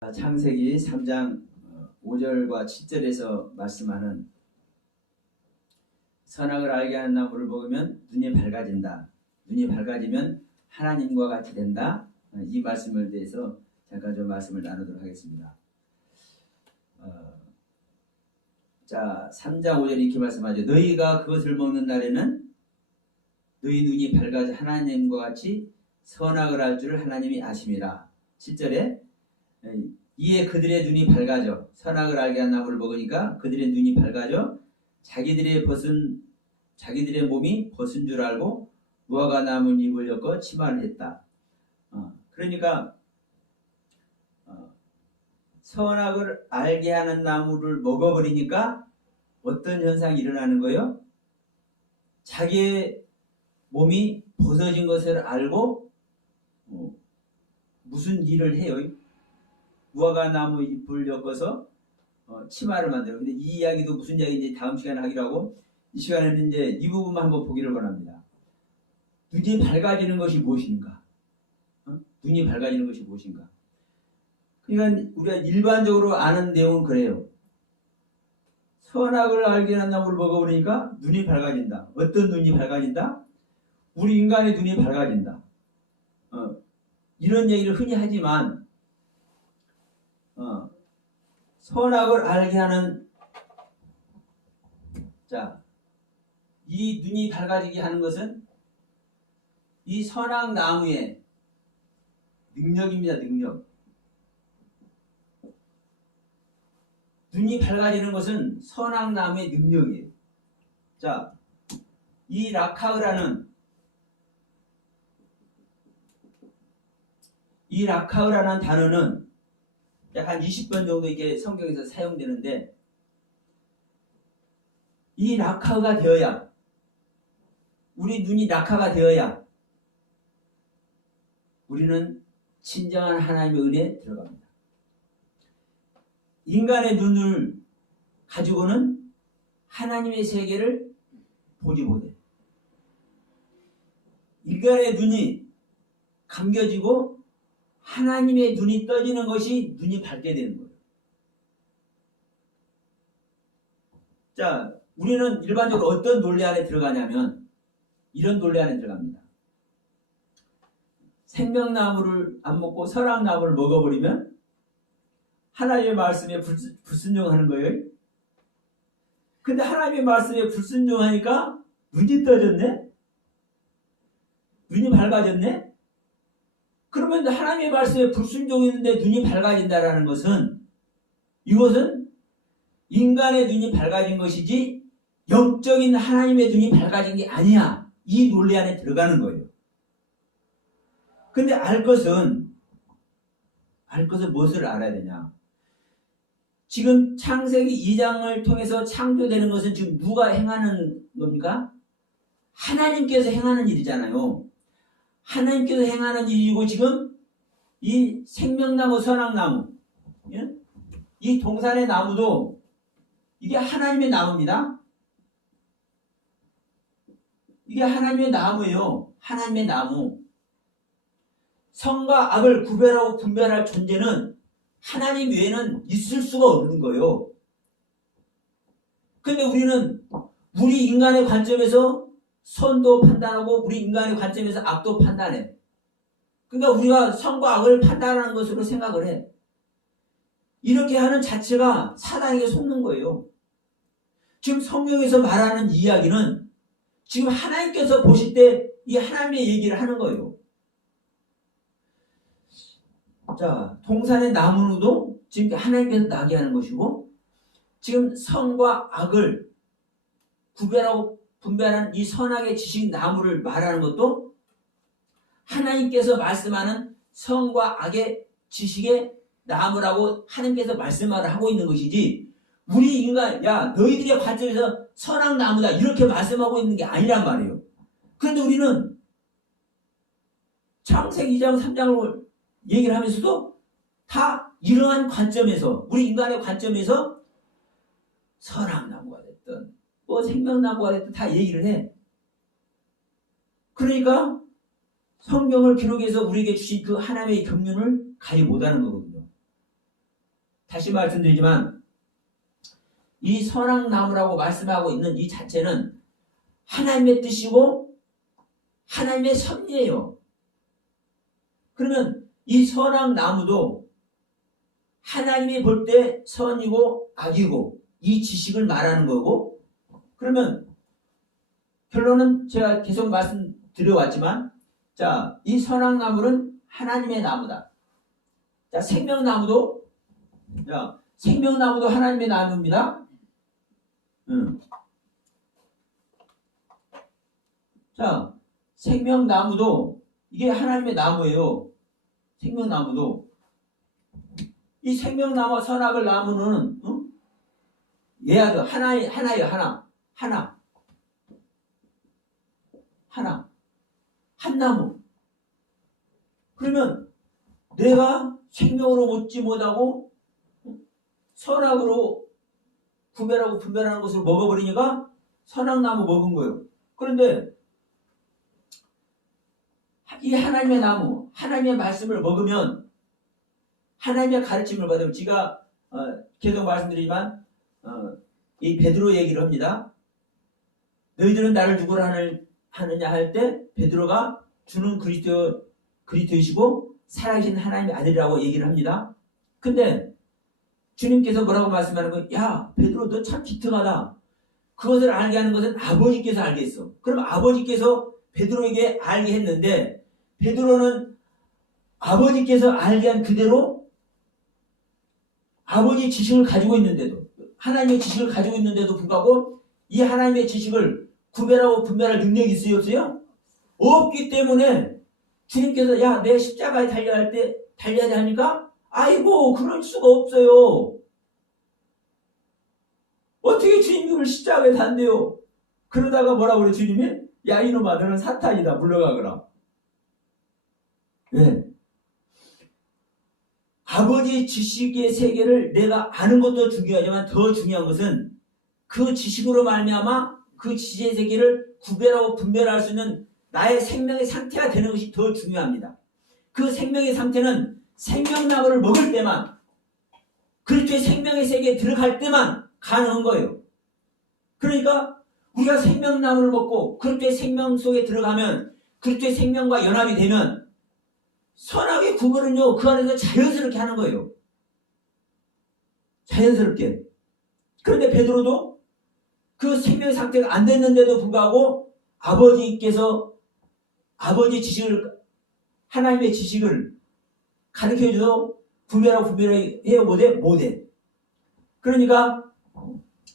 창세기 3장 5절과 7절에서 말씀하는 선악을 알게 하는 나무를 먹으면 눈이 밝아진다. 눈이 밝아지면 하나님과 같이 된다. 이 말씀을 대해서 잠깐 좀 말씀을 나누도록 하겠습니다. 자, 3장 5절에 이렇게 말씀하죠. 너희가 그것을 먹는 날에는 너희 눈이 밝아져 하나님과 같이 선악을 할 줄을 하나님이 아심이라. 7절에 이에 그들의 눈이 밝아져 선악을 알게 한 나무를 먹으니까 그들의 눈이 밝아져 자기들의 몸이 벗은 줄 알고 무화과 나무 잎을 엮어 치마를 했다. 그러니까 선악을 알게 하는 나무를 먹어버리니까 어떤 현상이 일어나는 거예요? 자기의 몸이 벗어진 것을 알고 무슨 일을 해요? 무화과 나무 잎을 엮어서 치마를 만들어. 근데 이 이야기도 무슨 이야기인지 다음 시간에 하기로 하고, 이 시간에는 이제 이 부분만 한번 보기를 원합니다. 눈이 밝아지는 것이 무엇인가? 눈이 밝아지는 것이 무엇인가? 그러니까 우리가 일반적으로 아는 내용은 그래요. 선악을 알게 하는 나무를 먹어보니까 눈이 밝아진다. 어떤 눈이 밝아진다? 우리 인간의 눈이 밝아진다. 이런 얘기를 흔히 하지만 선악을 알게 하는 이 눈이 밝아지게 하는 것은 이 선악 나무의 능력입니다. 능력. 눈이 밝아지는 것은 선악 나무의 능력이에요. 자, 이 라카흐라는 단어는 약 한 20번 정도 이게 성경에서 사용되는데, 이 라카가 되어야, 우리 눈이 라카가 되어야 우리는 진정한 하나님의 은혜에 들어갑니다. 인간의 눈을 가지고는 하나님의 세계를 보지 못해. 인간의 눈이 감겨지고 하나님의 눈이 떠지는 것이 눈이 밝게 되는 거예요. 자, 우리는 일반적으로 어떤 논리 안에 들어가냐면 이런 논리 안에 들어갑니다. 생명나무를 안 먹고 선악나무를 먹어버리면 하나님의 말씀에 불순종하는 거예요. 근데 하나님의 말씀에 불순종하니까 눈이 떠졌네? 눈이 밝아졌네? 그러면 하나님의 말씀에 불순종했는데 눈이 밝아진다라는 것은, 이것은 인간의 눈이 밝아진 것이지 영적인 하나님의 눈이 밝아진 게 아니야. 이 논리 안에 들어가는 거예요. 근데 알 것은 무엇을 알아야 되냐? 지금 창세기 2장을 통해서 창조되는 것은 지금 누가 행하는 겁니까? 하나님께서 행하는 일이잖아요. 하나님께서 행하는 일이고, 지금 이 생명나무, 선악나무, 이 동산의 나무도 이게 하나님의 나무입니다. 이게 하나님의 나무예요. 하나님의 나무. 선과 악을 구별하고 분별할 존재는 하나님 외에는 있을 수가 없는 거예요. 그런데 우리는 우리 인간의 관점에서 선도 판단하고 우리 인간의 관점에서 악도 판단해. 그러니까 우리가 선과 악을 판단하는 것으로 생각을 해. 이렇게 하는 자체가 사단에게 속는 거예요. 지금 성경에서 말하는 이야기는 지금 하나님께서 보실 때 이 하나님의 얘기를 하는 거예요. 자, 동산의 나무도 지금 하나님께서 나게 하는 것이고, 지금 선과 악을 구별하고 분별하는 이 선악의 지식 나무를 말하는 것도 하나님께서 말씀하는 선과 악의 지식의 나무라고 하나님께서 말씀을 하고 있는 것이지, 우리 인간, 야, 너희들의 관점에서 선악 나무다 이렇게 말씀하고 있는 게 아니란 말이에요. 그런데 우리는 창세기 2장 3장을 얘기를 하면서도 다 이러한 관점에서, 우리 인간의 관점에서 선악 나무가 됐든 생명나무가 됐든 다 얘기를 해. 그러니까 성경을 기록해서 우리에게 주신 그 하나님의 경륜을 가지 못하는 거거든요. 다시 말씀드리지만 이 선악나무라고 말씀하고 있는 이 자체는 하나님의 뜻이고 하나님의 섭리예요. 그러면 이 선악나무도 하나님이 볼 때 선이고 악이고 이 지식을 말하는 거고, 그러면 결론은 제가 계속 말씀드려왔지만, 자, 이 선악나무는 하나님의 나무다. 자, 생명나무도 하나님의 나무입니다. 자, 생명나무도 이게 하나님의 나무예요. 생명나무도. 이 생명나무와 선악을 나무는 얘야도 하나예요. 하나. 한 나무. 그러면 내가 생명으로 먹지 못하고 선악으로 구별하고 분별하는 것을 먹어버리니까 선악나무 먹은 거예요. 그런데 이 하나님의 나무, 하나님의 말씀을 먹으면, 하나님의 가르침을 받으면, 제가 계속 말씀드리지만 이 베드로 얘기를 합니다. 너희들은 나를 누구로 하느냐 할 때 베드로가 주는 그리스도이시고 살아계신 하나님의 아들이라고 얘기를 합니다. 근데 주님께서 뭐라고 말씀하는 거예요? 야, 베드로 너 참 기특하다. 그것을 알게 하는 것은 아버지께서 알게 했어. 그럼 아버지께서 베드로에게 알게 했는데, 베드로는 아버지께서 알게 한 그대로 아버지의 지식을 가지고 있는데도, 하나님의 지식을 가지고 있는데도 불구하고 이 하나님의 지식을 구별하고 분별할 능력이 있어요, 없어요? 없기 때문에 주님께서 야, 내 십자가에 달려야 돼 하니까 아이고, 그럴 수가 없어요. 어떻게 주님을 십자가에 단대요? 그러다가 뭐라고 그래, 주님이? 야, 이놈아, 너는 사탄이다. 물러가거라. 네. 아버지 지식의 세계를 내가 아는 것도 중요하지만 더 중요한 것은 그 지식으로 말미암아 그 지식의 세계를 구별하고 분별할 수 있는 나의 생명의 상태가 되는 것이 더 중요합니다. 그 생명의 상태는 생명나무를 먹을 때만, 그리스도의 생명의 세계에 들어갈 때만 가능한 거예요. 그러니까 우리가 생명나무를 먹고 그리스도의 생명 속에 들어가면, 그리스도의 생명과 연합이 되면 선악의 구별은요, 그 안에서 자연스럽게 하는 거예요. 자연스럽게. 그런데 베드로도 그 생명의 상태가 안 됐는데도 불구하고 아버지께서 아버지 지식을, 하나님의 지식을 가르쳐줘도 분별하고 분별해요? 못해. 그러니까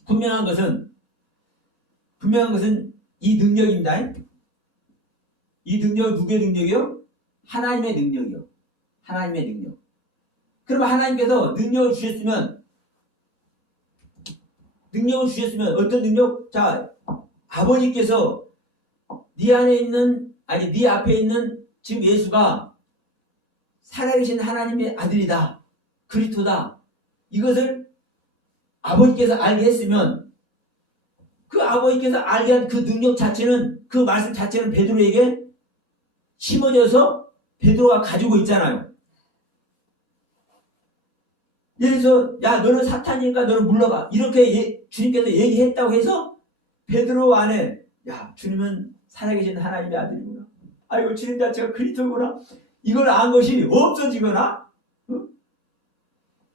분명한 것은 이 능력입니다. 이 능력은 누구의 능력이요? 하나님의 능력이요. 하나님의 능력. 그러면 하나님께서 능력을 주셨으면 어떤 능력? 자, 아버지께서 네 앞에 있는 지금 예수가 살아계신 하나님의 아들이다. 그리스도다. 이것을 아버지께서 알게 했으면 그 아버지께서 알게 한 그 능력 자체는, 그 말씀 자체는 베드로에게 심어져서 베드로가 가지고 있잖아요. 예를 들어서 야, 너는 사탄이니까 너는 물러가. 이렇게 주님께서 얘기했다고 해서 베드로 안에 야, 주님은 살아계신 하나님의 아들이구나. 아이고, 주님 자체가 그리스도구나. 이걸 안 것이 없어지거나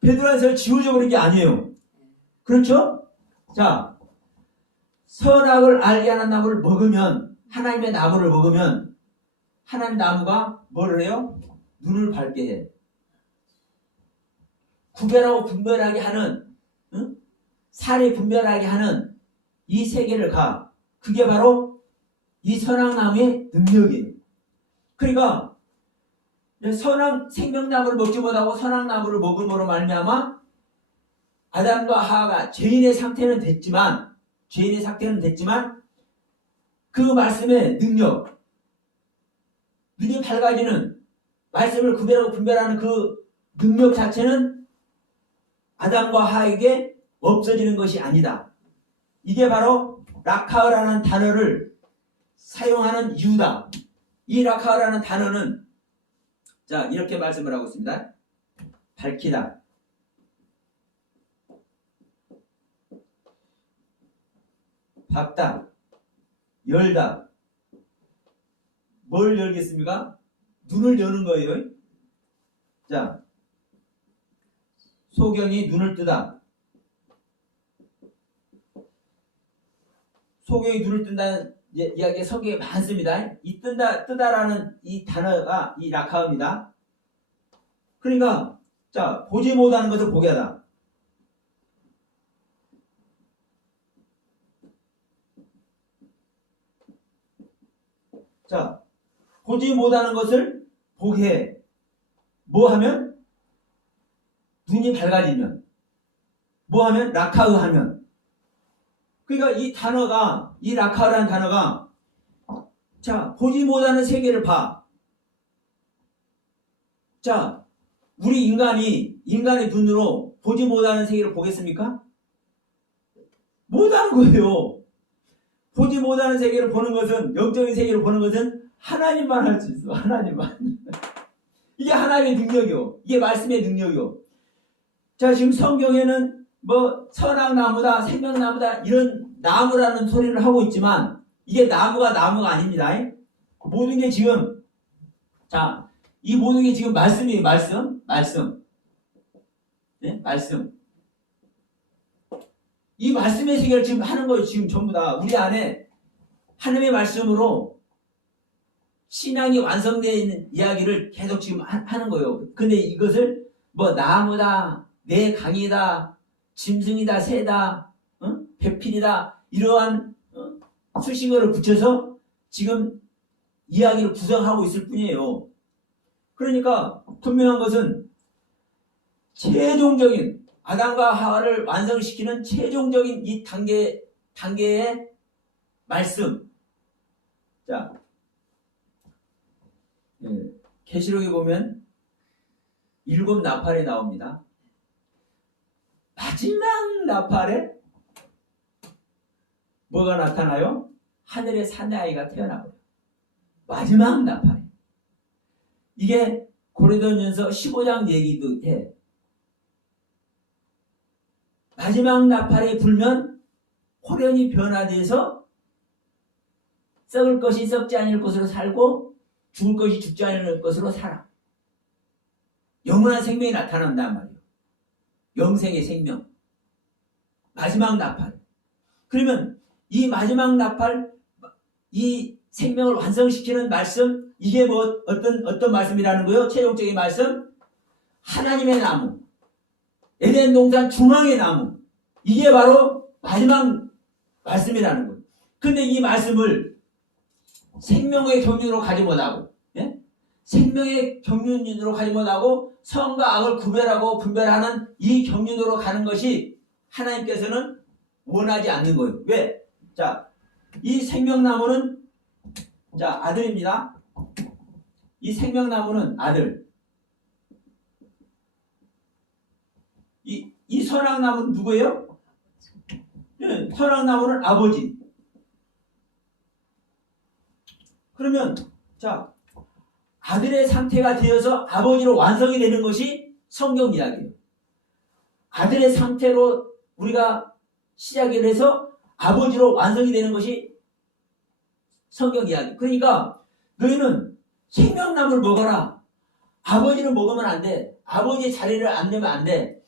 베드로 안에서 지워져 버린 게 아니에요. 그렇죠? 자, 선악을 알게 하는 나무를 먹으면, 하나님의 나무를 먹으면 하나님 나무가 뭐를 해요? 눈을 밝게 해. 구별하고 분별하게 하는, 살이 분별하게 하는 이 세계를 가. 그게 바로 이 선악나무의 능력이에요. 그러니까 생명나무를 먹지 못하고 선악나무를 먹음으로 말미암아 아담과 하와가 죄인의 상태는 됐지만 그 말씀의 능력, 눈이 밝아지는, 말씀을 구별하고 분별하는 그 능력 자체는 아담과 하와에게 없어지는 것이 아니다. 이게 바로 라카흐라는 단어를 사용하는 이유다. 이 라카흐라는 단어는 자, 이렇게 말씀을 하고 있습니다. 밝히다. 박다, 열다. 뭘 열겠습니까? 눈을 여는 거예요. 자, 소경이 눈을 뜨다. 소경이 눈을 뜬다는 이야기가 성경에 많습니다. 이 뜨다라는 이 단어가 이 라카어입니다. 그러니까, 자, 보지 못하는 것을 보게 하다. 자, 보지 못하는 것을 보게 해. 뭐 하면? 눈이 밝아지면. 뭐 하면? 라카으 하면. 그러니까 이 단어가, 이 라카으라는 단어가, 자, 보지 못하는 세계를 봐. 자, 우리 인간의 눈으로 보지 못하는 세계를 보겠습니까? 못하는 거예요. 보지 못하는 세계를 보는 것은, 영적인 세계를 보는 것은 하나님만 할 수 있어. 하나님만. 이게 하나님의 능력이요. 이게 말씀의 능력이요. 자, 지금 성경에는 뭐 선악나무다, 생명나무다 이런 나무라는 소리를 하고 있지만 이게 나무가 아닙니다. 모든 게 지금, 자, 이 모든 게 지금 말씀이에요. 말씀. 네? 말씀. 이 말씀의 세계를 지금 하는 거예요. 지금 전부 다 우리 안에 하나님의 말씀으로 신앙이 완성되어 있는 이야기를 계속 지금 하는 거예요. 근데 이것을 뭐 나무다, 내 강이다, 짐승이다, 새다, 배필이다 이러한 수식어를 붙여서 지금 이야기를 구성하고 있을 뿐이에요. 그러니까 분명한 것은 최종적인 아담과 하와를 완성시키는 최종적인 이 단계의 말씀. 자, 계시록에 보면 7 나팔이 나옵니다. 마지막 나팔에 뭐가 나타나요? 하늘의 사내아이가 태어나고요. 마지막 나팔. 이게 고린도전서 15장 얘기도 해. 마지막 나팔이 불면 호련히 변화돼서 썩을 것이 썩지 않을 것으로 살고 죽을 것이 죽지 않을 것으로 살아. 영원한 생명이 나타난단 말이에요. 영생의 생명. 마지막 나팔. 그러면 이 마지막 나팔, 이 생명을 완성시키는 말씀, 이게 뭐 어떤 말씀이라는 거예요? 최종적인 말씀? 하나님의 나무. 에덴 동산 중앙의 나무. 이게 바로 마지막 말씀이라는 거예요. 근데 이 말씀을 생명의 경륜으로 가지 못하고, 생명의 경륜으로 가지 못하고 선과 악을 구별하고 분별하는 이 경륜으로 가는 것이 하나님께서는 원하지 않는 거예요. 왜? 자, 이 생명나무는 자, 아들입니다. 이 생명나무는 아들. 이 선악나무는 누구예요? 선악나무는 아버지. 그러면 자, 아들의 상태가 되어서 아버지로 완성이 되는 것이 성경 이야기예요. 아들의 상태로 우리가 시작을 해서 아버지로 완성이 되는 것이 성경 이야기. 그러니까 너희는 생명나무를 먹어라. 아버지를 먹으면 안 돼. 아버지의 자리를 앉으면 안 돼.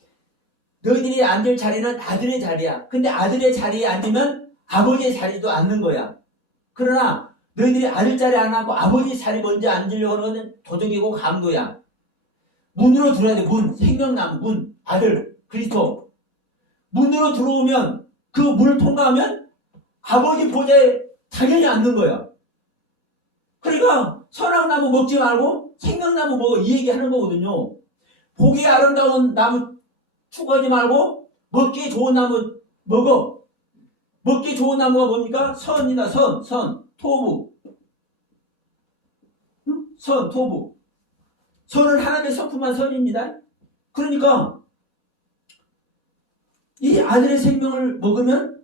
너희들이 앉을 자리는 아들의 자리야. 근데 아들의 자리에 앉으면 아버지의 자리도 앉는 거야. 그러나 너희들이 아들 자리에 안 앉고 아버지 자리 먼저 앉으려고 하는 건 도적이고 강도야. 문으로 들어야 돼. 문. 생명나무. 문. 아들. 그리스도. 문으로 들어오면 그 문을 통과하면 아버지 보좌에 당연히 앉는 거야. 그러니까 선악나무 먹지 말고 생명나무 먹어. 이 얘기하는 거거든요. 보기 아름다운 나무 추구하지 말고 먹기 좋은 나무 먹어. 먹기 좋은 나무가 뭡니까? 선이다. 선. 토부. 선, 토부. 선은 하나님의 성품한 선입니다. 그러니까 이 아들의 생명을 먹으면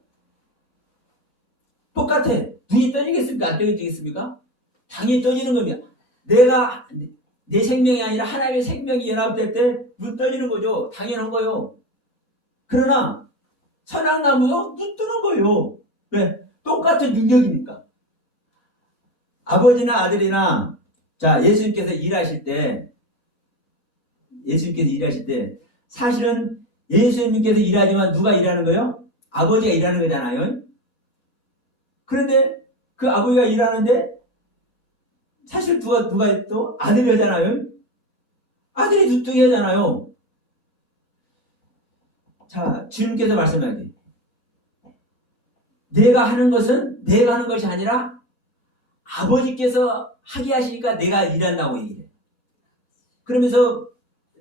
똑같아. 눈이 떠지겠습니까? 안 떠지겠습니까? 당연히 떠지는 겁니다. 내 생명이 아니라 하나님의 생명이 연합될 때 눈 떠지는 거죠. 당연한 거요. 그러나 선악나무도 눈 뜨는 거예요. 왜? 똑같은 능력이니까. 아버지나 아들이나 자 예수님께서 일하실 때 사실은 예수님께서 일하지만 누가 일하는 거예요? 아버지가 일하는 거잖아요. 그런데 그 아버지가 일하는데 사실 누가 또 아들이 하잖아요. 아들이 누뚱이 하잖아요. 자, 주님께서 말씀하기 내가 하는 것은 내가 하는 것이 아니라 아버지께서 하게 하시니까 내가 일한다고 얘기해. 그러면서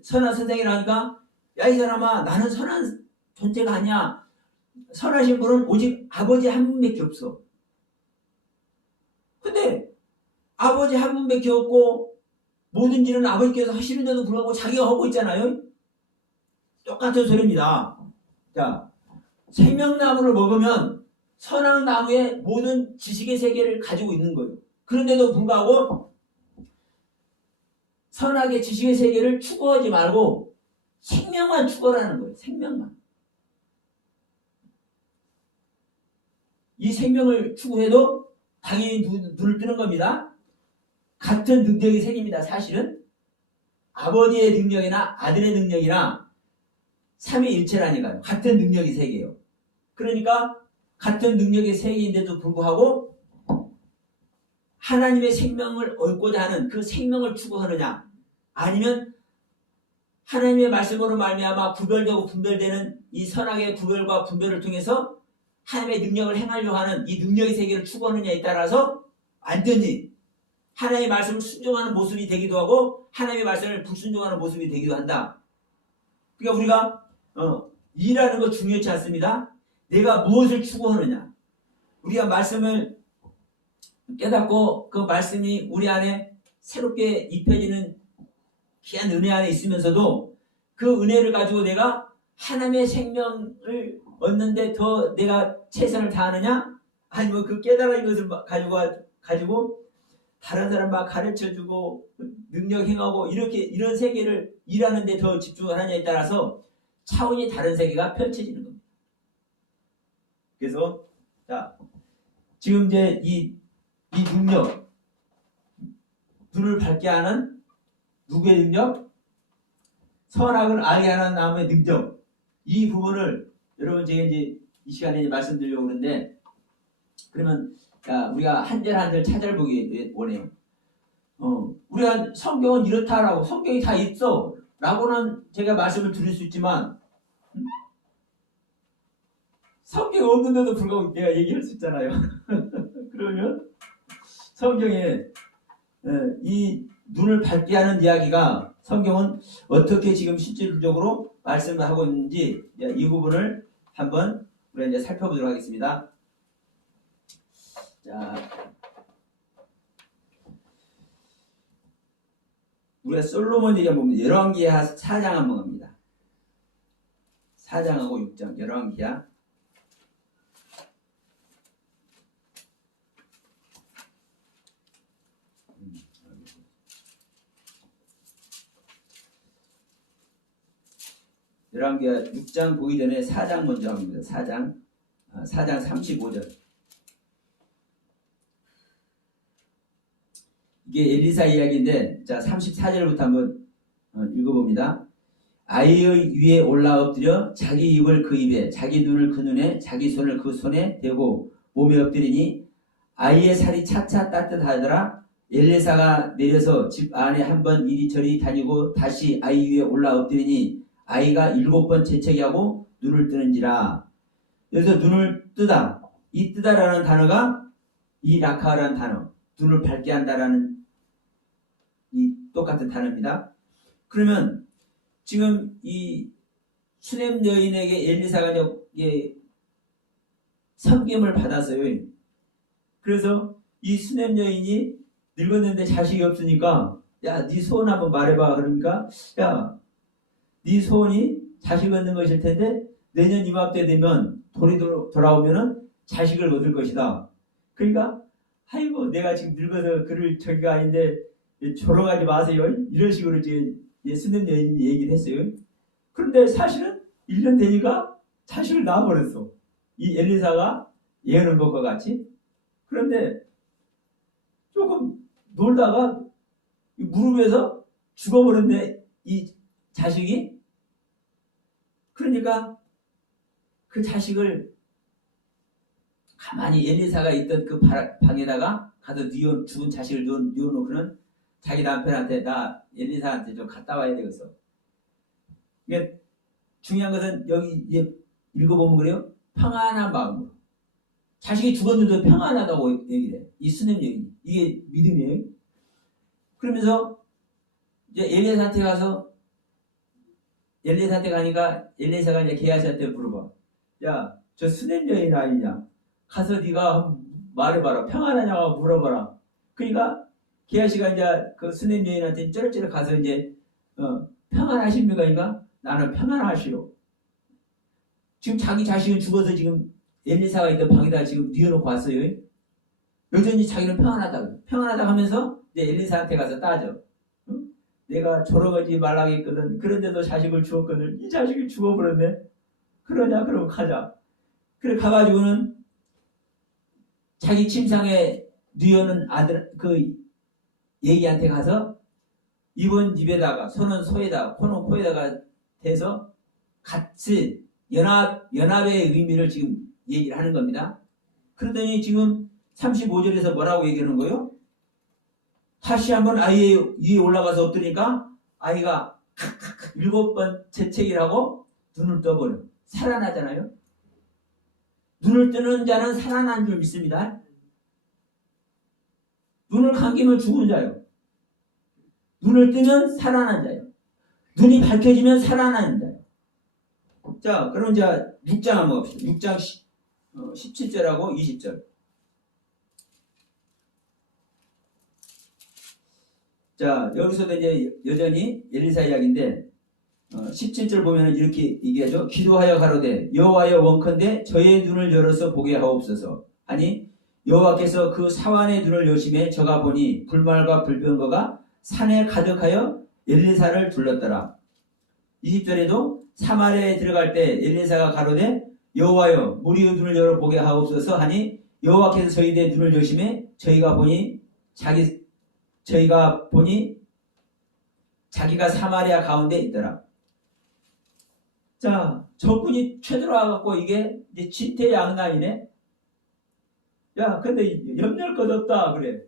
선한 선생이라니까 야 이 사람아 나는 선한 존재가 아니야. 선하신 분은 오직 아버지 한 분밖에 없어. 근데 아버지 한 분밖에 없고 모든 일은 아버지께서 하시는데도 불구하고 자기가 하고 있잖아요. 똑같은 소리입니다. 자, 생명나무를 먹으면 선한 나무의 모든 지식의 세계를 가지고 있는 거예요. 그런데도 불구하고 선하게 지식의 세계를 추구하지 말고 생명만 추구하라는 거예요. 생명만. 이 생명을 추구해도 당연히 눈을 뜨는 겁니다. 같은 능력이 생깁니다. 사실은 아버지의 능력이나 아들의 능력이나 삼위일체라니까요. 같은 능력이 세 개예요. 그러니까 같은 능력의 세 개인데도 불구하고 하나님의 생명을 얻고자 하는 그 생명을 추구하느냐 아니면 하나님의 말씀으로 말미암아 구별되고 분별되는 이 선악의 구별과 분별을 통해서 하나님의 능력을 행하려고 하는 이 능력의 세계를 추구하느냐에 따라서 완전히 하나님의 말씀을 순종하는 모습이 되기도 하고 하나님의 말씀을 불순종하는 모습이 되기도 한다. 그러니까 우리가 일하는 거 중요치 않습니다. 내가 무엇을 추구하느냐. 우리가 말씀을 깨닫고 그 말씀이 우리 안에 새롭게 입혀지는 귀한 은혜 안에 있으면서도 그 은혜를 가지고 내가 하나님의 생명을 얻는데 더 내가 최선을 다하느냐? 아니면 그 깨달은 것을 가지고 다른 사람 막 가르쳐주고 능력 행하고 이런 세계를 일하는데 더 집중하느냐에 따라서 차원이 다른 세계가 펼쳐지는 겁니다. 그래서 자 지금 이제 이 능력 눈을 밝게 하는 누구의 능력? 선악을 알게 하는 나무의 능력. 이 부분을 여러분 제가 이제 이 시간에 이제 말씀드리려고 그러는데 그러면 우리가 한 절 한 절 찾아보기 원해요. 우리가 성경은 이렇다라고 성경이 다 있어 라고는 제가 말씀을 드릴 수 있지만 성경이 없는데도 불구하고 내가 얘기할 수 있잖아요. 그러면 성경에 이 눈을 밝게 하는 이야기가 성경은 어떻게 지금 실질적으로 말씀을 하고 있는지 이 부분을 한번 우리가 이제 살펴보도록 하겠습니다. 자, 우리가 솔로몬 얘기 한번 보면 열왕기하 4장 한번 갑니다. 4장하고 6장 열왕기하 열왕기하 6장 보기 전에 4장 먼저 합니다. 4장 35절. 이게 엘리사 이야기인데 자 34절부터 한번 읽어봅니다. 아이의 위에 올라 엎드려 자기 입을 그 입에 자기 눈을 그 눈에 자기 손을 그 손에 대고 몸에 엎드리니 아이의 살이 차차 따뜻하더라. 엘리사가 내려서 집 안에 한번 이리저리 다니고 다시 아이 위에 올라 엎드리니 아이가 7번 재채기하고 눈을 뜨는지라. 여기서 눈을 뜨다. 이 뜨다라는 단어가 이 라카라는 단어. 눈을 밝게 한다라는 이 똑같은 단어입니다. 그러면 지금 이 수냄 여인에게 엘리사가 섬김을 받았어요. 그래서 이 수냄 여인이 늙었는데 자식이 없으니까 야, 네 소원 한번 말해봐. 그러니까 야, 네 소원이 자식 얻는 것일 텐데 내년 이맘때 되면 돌이 돌아오면은 자식을 얻을 것이다. 그러니까 아이고 내가 지금 늙어서 그럴 저기가 아닌데 조롱하지 마세요. 이런 식으로 이제 수냄 여인이 얘기를 했어요. 그런데 사실은 1년 되니까 자식을 낳아버렸어. 이 엘리사가 예언한 것과 같이. 그런데 조금 놀다가 무릎에서 죽어버렸네, 이 자식이. 그러니까 그 자식을 가만히 엘리사가 있던 그 방에다가 가서 죽은 자식을 뉘어놓고는 자기 남편한테 나 엘리사한테 좀 갔다 와야 되겠어. 그러니까 중요한 것은 여기 이제 읽어보면 그래요. 평안한 마음으로. 자식이 죽었는데도 평안하다고 얘기를 해. 이 스님 얘기. 이게 믿음이에요. 그러면서 이제 엘리사한테 가니까 엘리사가 이제 게하시한테 물어봐. 야, 저 스님 여인 아니냐? 가서 네가 말해봐라. 평안하냐고 물어봐라. 그러니까 게하시가 이제 그 스님 여인한테 쩌렁쩌렁 가서 이제 평안하십니까? 그러니까 나는 평안하시오. 지금 자기 자식은 죽어서 지금 엘리사가 있던 방에다 지금 뉘어놓고 왔어요. 여전히 자기는 평안하다 하면서 이제 엘리사한테 가서 따져. 응? 내가 졸업하지 말라고 했거든. 그런데도 자식을 주었거든. 이 자식이 죽어버렸네. 그러냐? 그럼 가자. 그래 가가지고는 자기 침상에 뉘어놓은 아들 그 얘기한테 가서 입은 입에다가 손은 소에다가 코는 코에다가 대서 같이 연합의 의미를 지금 얘기를 하는 겁니다. 그러더니 지금 35절에서 뭐라고 얘기하는 거예요? 다시 한번 아이 위에 올라가서 엎드리니까 아이가 7번 재채기를 하고 눈을 떠버려. 살아나잖아요. 눈을 뜨는 자는 살아난 줄 믿습니다. 눈을 감기면 죽은 자요. 눈을 뜨면 살아난 자요. 눈이 밝혀지면 살아나는 자요. 자, 그럼 이제 6장 한번 봅시다. 6장 17절하고 20절. 자, 여기서도 이제 여전히 엘리사 이야기인데 17절 보면 이렇게 얘기하죠. 기도하여 가로되 여호와여 원컨대 저의 눈을 열어서 보게 하옵소서. 아니 여호와께서 그 사환의 눈을 여심해 저가 보니 불말과 불병거가 산에 가득하여 엘리사를 둘렀더라. 20절에도 사마리아에 들어갈 때 엘리사가 가로되 여호와여 무리의 눈을 열어 보게 하옵소서 하니 여호와께서 저희의 눈을 여심해 저희가 보니 자기가 사마리아 가운데 있더라. 자, 적군이 쳐들어와갖고 이게 이제 진퇴양난이네. 야, 근데 염려할 것 없다 그래.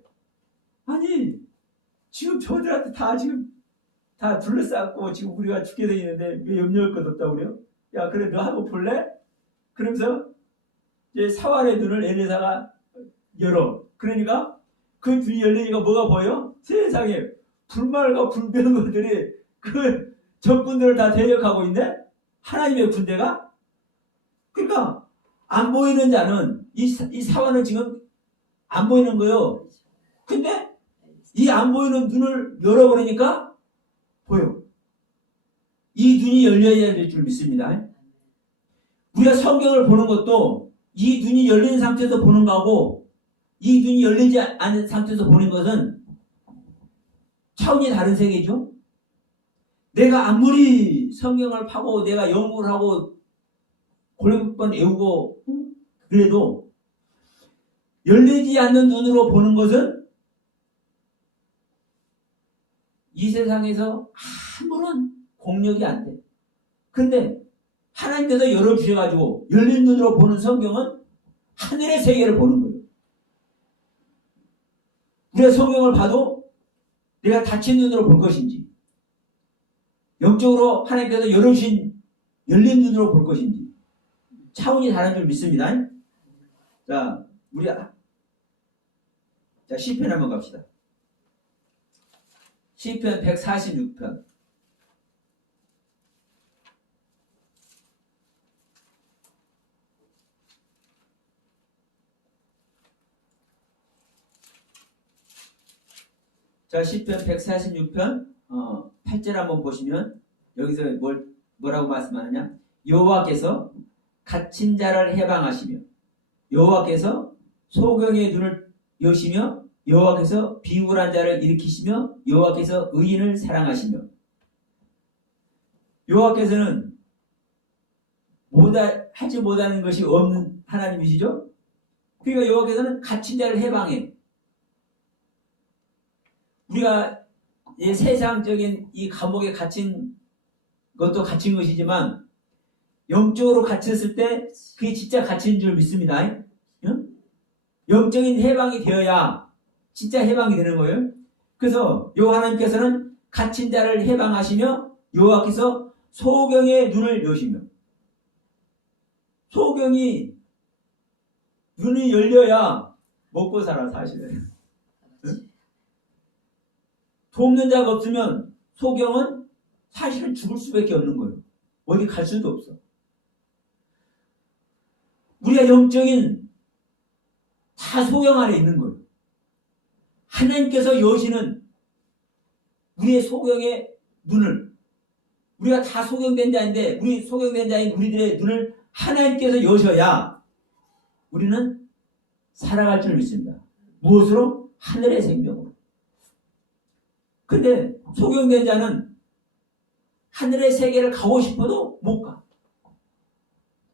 아니 지금 저들한테 다 둘러싸고 지금 우리가 죽게 돼 있는데 왜 염려할 것 없다 그래요? 야, 그래 너 한번 볼래? 그러면서 이제 사활의 눈을 엘리사가 열어. 그러니까 그 눈이 열리니까 뭐가 보여? 세상에 불말과 불변 것들이 그 적군들을 다 대적하고 있네? 하나님의 군대가? 그러니까 안 보이는 자는 이 사화는 지금 안 보이는 거예요. 근데 이 안 보이는 눈을 열어버리니까 보여. 이 눈이 열려야 될 줄 믿습니다. 우리가 성경을 보는 것도 이 눈이 열린 상태에서 보는 거하고 이 눈이 열리지 않은 상태에서 보는 것은 차원이 다른 세계죠. 내가 아무리 성경을 파고 내가 연구를 하고 골목번 외우고 그래도 열리지 않는 눈으로 보는 것은 이 세상에서 아무런 공력이 안 돼. 그런데 하나님께서 열어주셔가지고 열린 눈으로 보는 성경은 하늘의 세계를 보는 거예요. 우리가 성경을 봐도 내가 닫힌 눈으로 볼 것인지 영적으로 하나님께서 열어주신 열린 눈으로 볼 것인지 차원이 다른 줄 믿습니다. 자, 시편 한번 갑시다. 시편 146편. 자, 시편 146편 8절 한번 보시면 여기서 뭐라고 말씀하느냐? 여호와께서 갇힌 자를 해방하시며 여호와께서 소경의 눈을 여시며 여호와께서 비굴한 자를 일으키시며 여호와께서 의인을 사랑하시며 여호와께서는 하지 못하는 것이 없는 하나님이시죠? 그러니까 여호와께서는 갇힌 자를 해방해. 우리가 이 세상적인 이 감옥에 갇힌 것도 갇힌 것이지만 영적으로 갇혔을 때 그게 진짜 갇힌 줄 믿습니다. 응? 영적인 해방이 되어야 진짜 해방이 되는 거예요. 그래서 하나님께서는 갇힌 자를 해방하시며 여호와께서 소경의 눈을 여시며, 소경이 눈이 열려야 먹고 살아 사실은. 응? 돕는 자가 없으면 소경은 사실은 죽을 수밖에 없는 거예요. 어디 갈 수도 없어. 우리가 영적인 다 소경 아래 있는 거예요. 하나님께서 여시는 우리의 소경의 눈을, 우리가 다 소경된 자인데 우리 소경된 자인 우리들의 눈을 하나님께서 여셔야 우리는 살아갈 줄 믿습니다. 무엇으로? 하늘의 생명으로. 근데 소경된 자는 하늘의 세계를 가고 싶어도 못 가.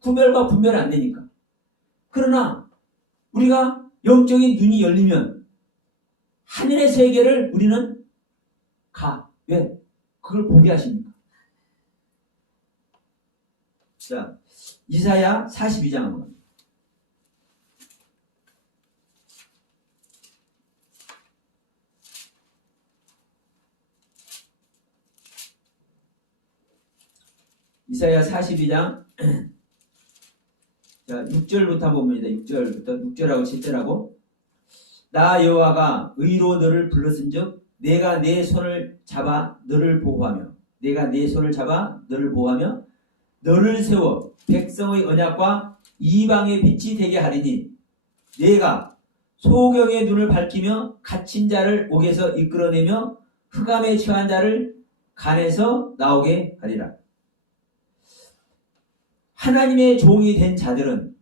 구별과 분별이 안 되니까. 그러나 우리가 영적인 눈이 열리면 하늘의 세계를 우리는 가. 왜? 그걸 보게 하십니까? 자, 이사야 42장 한번. 이사야 42장 자, 6절부터 한번 봅니다. 6절하고 7절하고. 나 여호와가 의로 너를 불렀은즉 내가 내 손을 잡아 너를 보호하며, 내가 내 손을 잡아 너를 보호하며 너를 세워 백성의 언약과 이방의 빛이 되게 하리니 내가 소경의 눈을 밝히며 갇힌 자를 옥에서 이끌어내며 흑암에 처한 자를 간에서 나오게 하리라. 하나님의 종이 된 자들은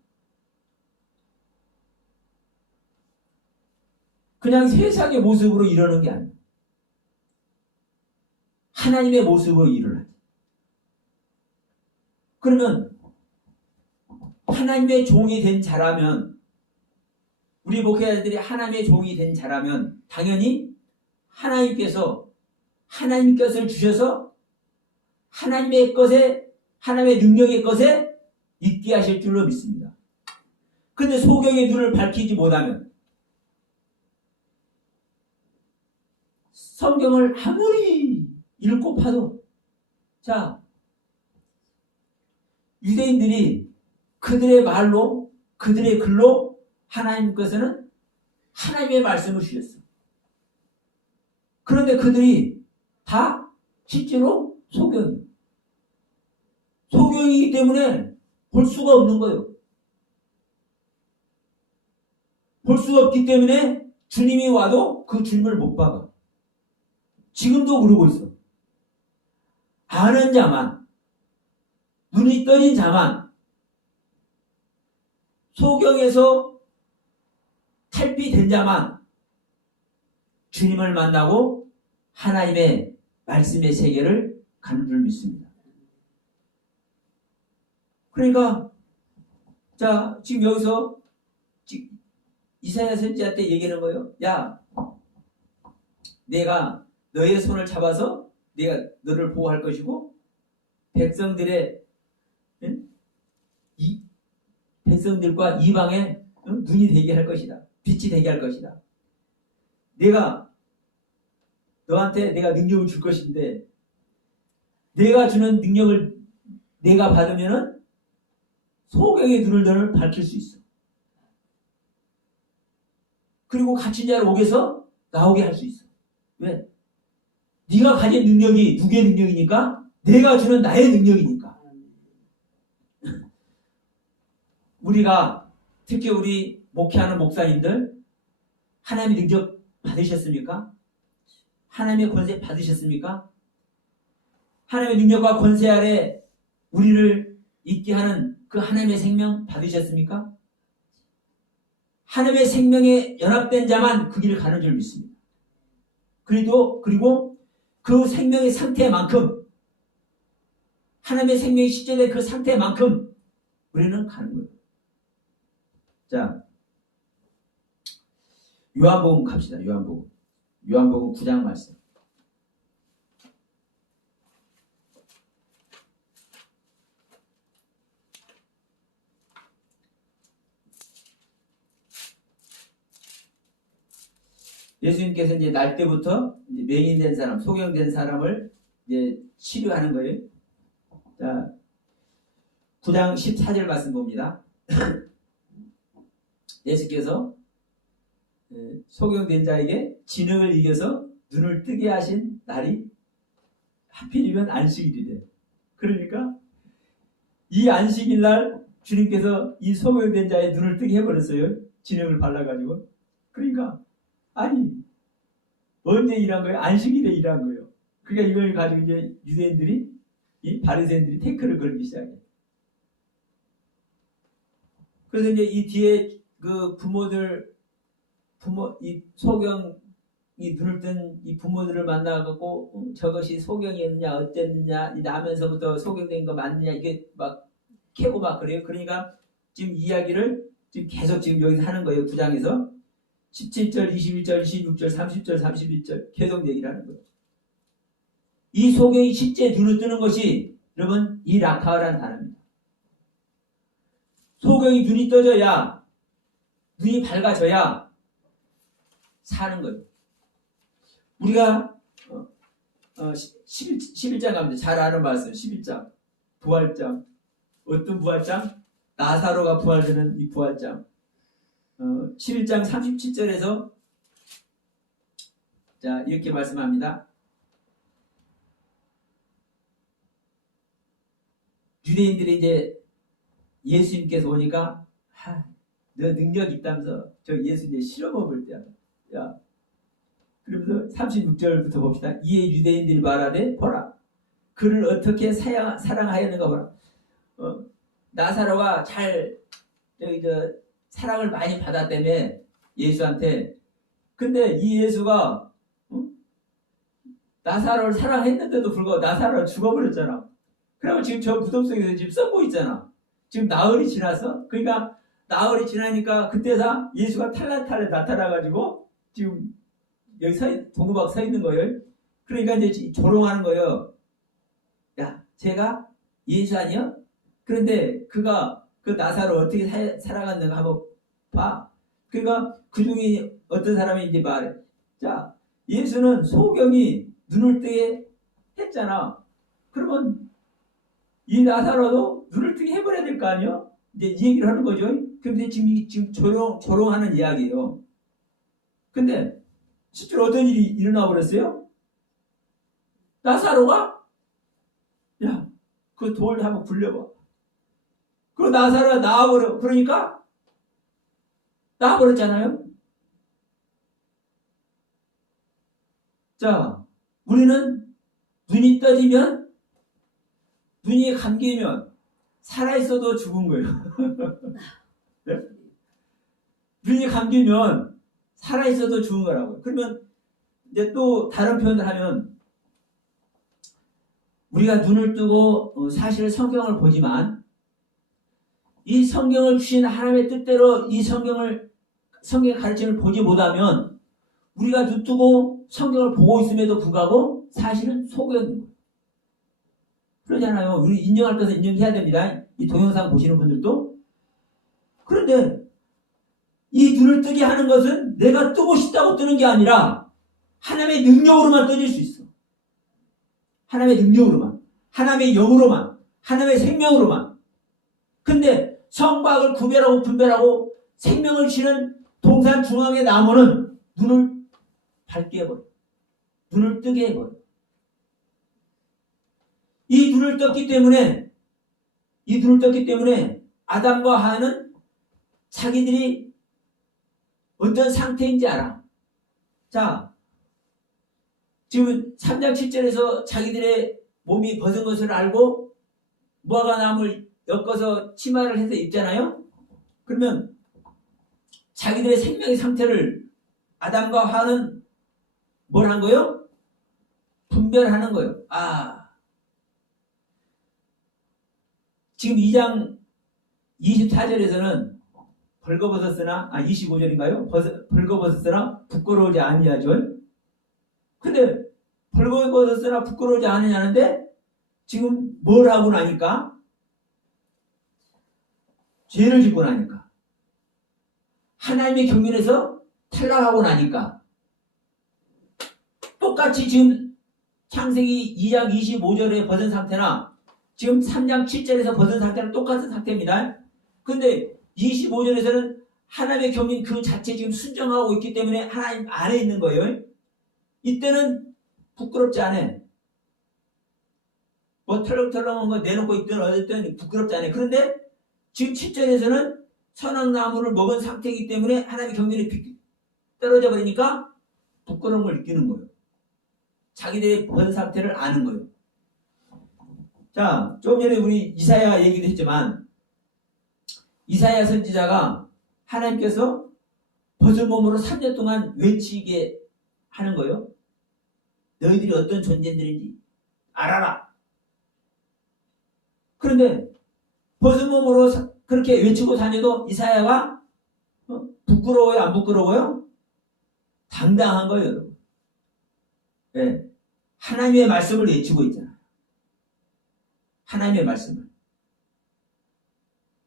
그냥 세상의 모습으로 이러는 게 아니에요. 하나님의 모습으로 일을 하죠. 그러면 하나님의 종이 된 자라면, 우리 목회자들이 하나님의 종이 된 자라면 당연히 하나님께서 하나님 것을 주셔서 하나님의 것에, 하나님의 능력의 것에 있게 하실 줄로 믿습니다. 그런데 소경의 눈을 밝히지 못하면 성경을 아무리 읽고 파도, 자, 유대인들이 그들의 말로, 그들의 글로 하나님께서는 하나님의 말씀을 주셨어. 그런데 그들이 다 실제로 소경이에요. 소경이기 때문에 볼 수가 없는 거예요. 볼 수가 없기 때문에 주님이 와도 그 주님을 못 박아. 지금도 그러고 있어. 아는 자만, 눈이 떠진 자만, 소경에서 탈피된 자만 주님을 만나고 하나님의 말씀의 세계를 가는 줄 믿습니다. 그러니까 자, 지금 여기서 이사야 선지자한테 얘기하는 거예요. 야, 내가 너의 손을 잡아서 내가 너를 보호할 것이고 백성들의 백성들과 이방의 눈이 되게 할 것이다. 빛이 되게 할 것이다. 내가 너한테 내가 능력을 줄 것인데 내가 주는 능력을 내가 받으면은 소경의 눈을 너를 밝힐 수 있어. 그리고 갇힌 자를 옥에서 나오게 할 수 있어. 왜? 네가 가진 능력이 누구의 능력이니까? 내가 주는 나의 능력이니까. 우리가 특히 우리 목회하는 목사님들 하나님의 능력 받으셨습니까? 하나님의 권세 받으셨습니까? 하나님의 능력과 권세 아래 우리를 있게 하는 그 하나님의 생명 받으셨습니까? 하나님의 생명에 연합된 자만 그 길을 가는 줄 믿습니다. 그리고 그 생명의 상태만큼, 하나님의 생명이 실제된 그 상태만큼 우리는 가는 거예요. 자, 요한복음 갑시다. 요한복음 9장 말씀. 예수님께서 이제 날 때부터 이제 맹인된 사람, 소경된 사람을 이제 치료하는 거예요. 자, 9장 14절 말씀 봅니다. 예수께서 소경된 자에게 진흙을 이겨서 눈을 뜨게 하신 날이 하필이면 안식일이래. 그러니까 이 안식일 날 주님께서 이 소경된 자의 눈을 뜨게 해버렸어요. 진흙을 발라가지고. 그러니까 아니 언제 일한 거예요? 안식일에 일한 거예요. 그러니까 이걸 가지고 이제 유대인들이 이 바리새인들이 태클을 걸기 시작해요. 그래서 이제 이 뒤에 그 이 소경이 눈을 뜬 이 부모들을 만나갖고 저것이 소경이었느냐 어땠느냐 나면서부터 소경된 거 맞느냐 이게 막 캐고 막 그래요. 그러니까 지금 이야기를 지금 계속 지금 여기서 하는 거예요. 9장에서 17절, 21절, 26절, 30절, 31절 계속 얘기를 하는 거예요. 이 소경이 실제 눈을 뜨는 것이 여러분 이 라카라는 단어입니다. 소경이 눈이 떠져야 눈이 밝아져야 사는 거예요. 우리가 11장 가면 잘 아는 말씀 11장 부활장 어떤 부활장? 나사로가 부활되는 이 부활장 11장 37절에서 자 이렇게 말씀합니다. 유대인들이 이제 예수님께서 오니까 너 능력 있다면서 저 예수 이제 실험해볼 때야. 야. 그러면서 36절부터 봅시다. 이에 유대인들이 말하되 보라 그를 어떻게 사랑하였는가 보라. 나사로가 잘 사랑을 많이 받았다며 예수한테. 근데 이 예수가 나사로를 사랑했는데도 불구하고 나사로가 죽어버렸잖아. 그러면 지금 저 무덤 속에서 지금 썩고 있잖아. 지금 나흘이 지났어. 그러니까 나흘이 지나니까 그때서 예수가 탈레탈레 나타나가지고 지금 여기 동구박 서 있는 거예요. 그러니까 이제 조롱하는 거예요. 야, 제가 예수 아니야? 그런데 그가 그 나사로 어떻게 살아갔는가 한번 봐. 그러니까 그 중에 어떤 사람이 이제 말해. 자, 예수는 소경이 눈을 뜨게 했잖아. 그러면 이 나사로도 눈을 뜨게 해버려야 될 거 아니야? 이제 이 얘기를 하는 거죠. 근데 지금 조롱하는 이야기예요. 근데 실제로 어떤 일이 일어나 버렸어요? 나사로가 야, 그 돌 한번 굴려봐. 그리고 나사로가 나와버려. 그러니까 나와버렸잖아요. 자, 우리는 눈이 떠지면 눈이 감기면 살아있어도 죽은 거예요. 네? 눈이 감기면 살아있어도 죽은 거라고요. 그러면 이제 또 다른 표현을 하면 우리가 눈을 뜨고 사실 성경을 보지만 이 성경을 주신 하나님의 뜻대로 이 성경의 가르침을 보지 못하면 우리가 눈 뜨고 성경을 보고 있음에도 불구하고 사실은 속였는 거예요. 그러잖아요. 우리 인정할 것은 인정해야 됩니다. 이 동영상 보시는 분들도. 그런데 이 눈을 뜨게 하는 것은 내가 뜨고 싶다고 뜨는 게 아니라 하나님의 능력으로만 떠질 수 있어. 하나님의 능력으로만. 하나님의 영으로만. 하나님의 생명으로만. 근데 성과 악을 구별하고 분별하고 생명을 주는 동산 중앙의 나무는 눈을 밝게 해버려. 눈을 뜨게 해버려. 이 눈을 떴기 때문에 아담과 하와는 자기들이 어떤 상태인지 알아. 자, 지금 3장 7절에서 자기들의 몸이 벗은 것을 알고 무화과 나무를 엮어서 치마를 해서 입잖아요. 그러면 자기들의 생명의 상태를 아담과 하와는 뭘 한 거예요? 분별하는 거예요. 지금 2장 24절에서는 벌거벗었으나 25절인가요? 벌거벗었으나 부끄러우지 아니하죠. 근데 벌거벗었으나 부끄러우지 않으냐는데 지금 뭘 하고 나니까 죄를 짓고 나니까 하나님의 경륜에서 탈락하고 나니까 똑같이 지금 창세기 2장 25절에 벗은 상태나 지금 3장 7절에서 벗은 상태는 똑같은 상태입니다. 근데 25절에서는 하나님의 경륜 그 자체 지금 순정하고 있기 때문에 하나님 안에 있는 거예요. 이때는 부끄럽지 않아. 뭐 털렁털렁한 거 내놓고 있든 어쨌든 부끄럽지 않아. 그런데 지금 7절에서는 선악나무를 먹은 상태이기 때문에 하나님의 경륜이 떨어져 버리니까 부끄러운 걸 느끼는 거예요. 자기들의 벗은 상태를 아는 거예요. 자, 조금 전에 우리 이사야 얘기도 했지만 이사야 선지자가 하나님께서 벗은 몸으로 3년 동안 외치게 하는 거예요. 너희들이 어떤 존재들인지 알아라. 그런데 벗은 몸으로 그렇게 외치고 다녀도 이사야가 부끄러워요? 안 부끄러워요? 당당한 거예요, 여러분. 네. 하나님의 말씀을 외치고 있잖아요. 하나님의 말씀을.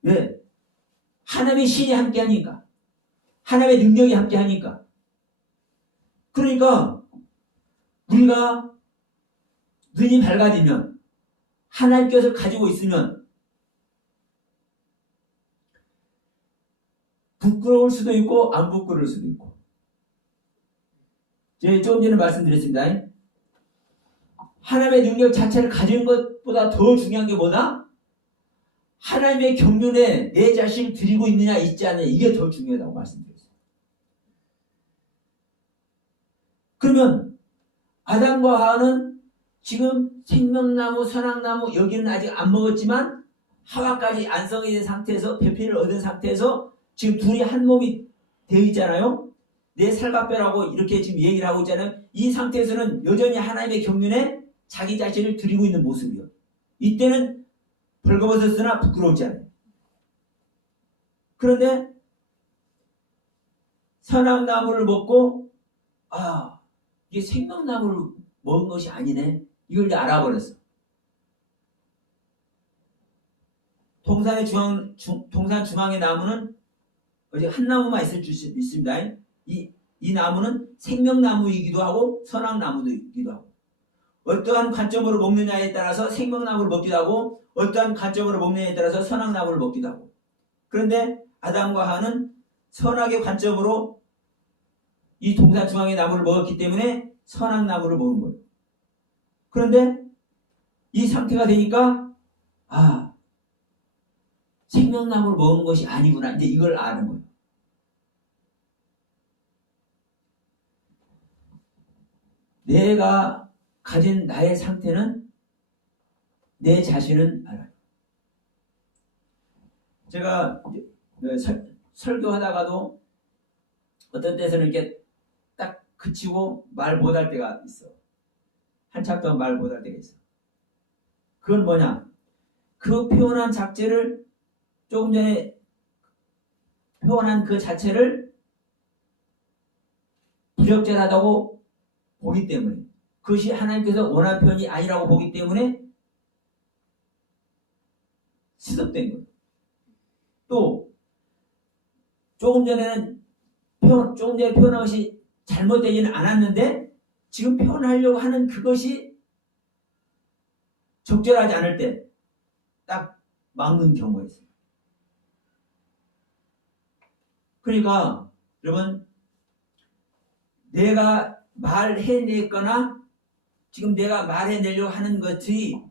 왜? 하나님의 신이 함께 하니까. 하나님의 능력이 함께 하니까. 그러니까 우리가 눈이 밝아지면 하나님께서 가지고 있으면 부끄러울 수도 있고 안 부끄러울 수도 있고. 제가 조금 전에 말씀드렸습니다. 하나님의 능력 자체를 가지는 것보다 더 중요한 게 뭐다? 하나님의 경륜에 내 자신을 드리고 있느냐 있지 않느냐 이게 더 중요하다고 말씀드렸어요. 그러면 아담과 하와는 지금 생명나무, 선악나무 여기는 아직 안 먹었지만 하와까지 안성이 된 상태에서 배필을 얻은 상태에서 지금 둘이 한 몸이 되어 있잖아요. 내 살갑배라고 이렇게 지금 얘기를 하고 있잖아요. 이 상태에서는 여전히 하나님의 경륜에 자기 자신을 드리고 있는 모습이요. 이때는 벌거벗었으나 부끄러우지 않아요. 그런데 선악나무를 먹고 이게 생명나무를 먹은 것이 아니네. 이걸 이제 알아버렸어. 동산 중앙의 나무는 어디 한 나무만 있을 수 있습니다. 이 나무는 생명나무이기도 하고 선악나무이기도 하고 어떠한 관점으로 먹느냐에 따라서 생명나무를 먹기도 하고 어떠한 관점으로 먹느냐에 따라서 선악나무를 먹기도 하고 그런데 아담과 하와는 선악의 관점으로 이 동산 중앙의 나무를 먹었기 때문에 선악나무를 먹은 거예요. 그런데 이 상태가 되니까 생명나무를 먹은 것이 아니구나. 이제 이걸 아는 거예요. 내가 가진 나의 상태는 내 자신은 알아요. 제가 설교하다가도 어떤 때서는 이렇게 딱 그치고 말 못할 때가 있어. 한참 동안 말 못할 때가 있어. 그건 뭐냐? 그 표현한 자체를 조금 전에 표현한 그 자체를 부적절하다고 보기 때문에 그것이 하나님께서 원하는 표현이 아니라고 보기 때문에 시덥된 거예요. 또 조금 전에 표현한 것이 잘못되지는 않았는데 지금 표현하려고 하는 그것이 적절하지 않을 때 딱 막는 경우가 있어요. 그러니까 여러분 내가 말해내거나 지금 내가 말해내려고 하는 것이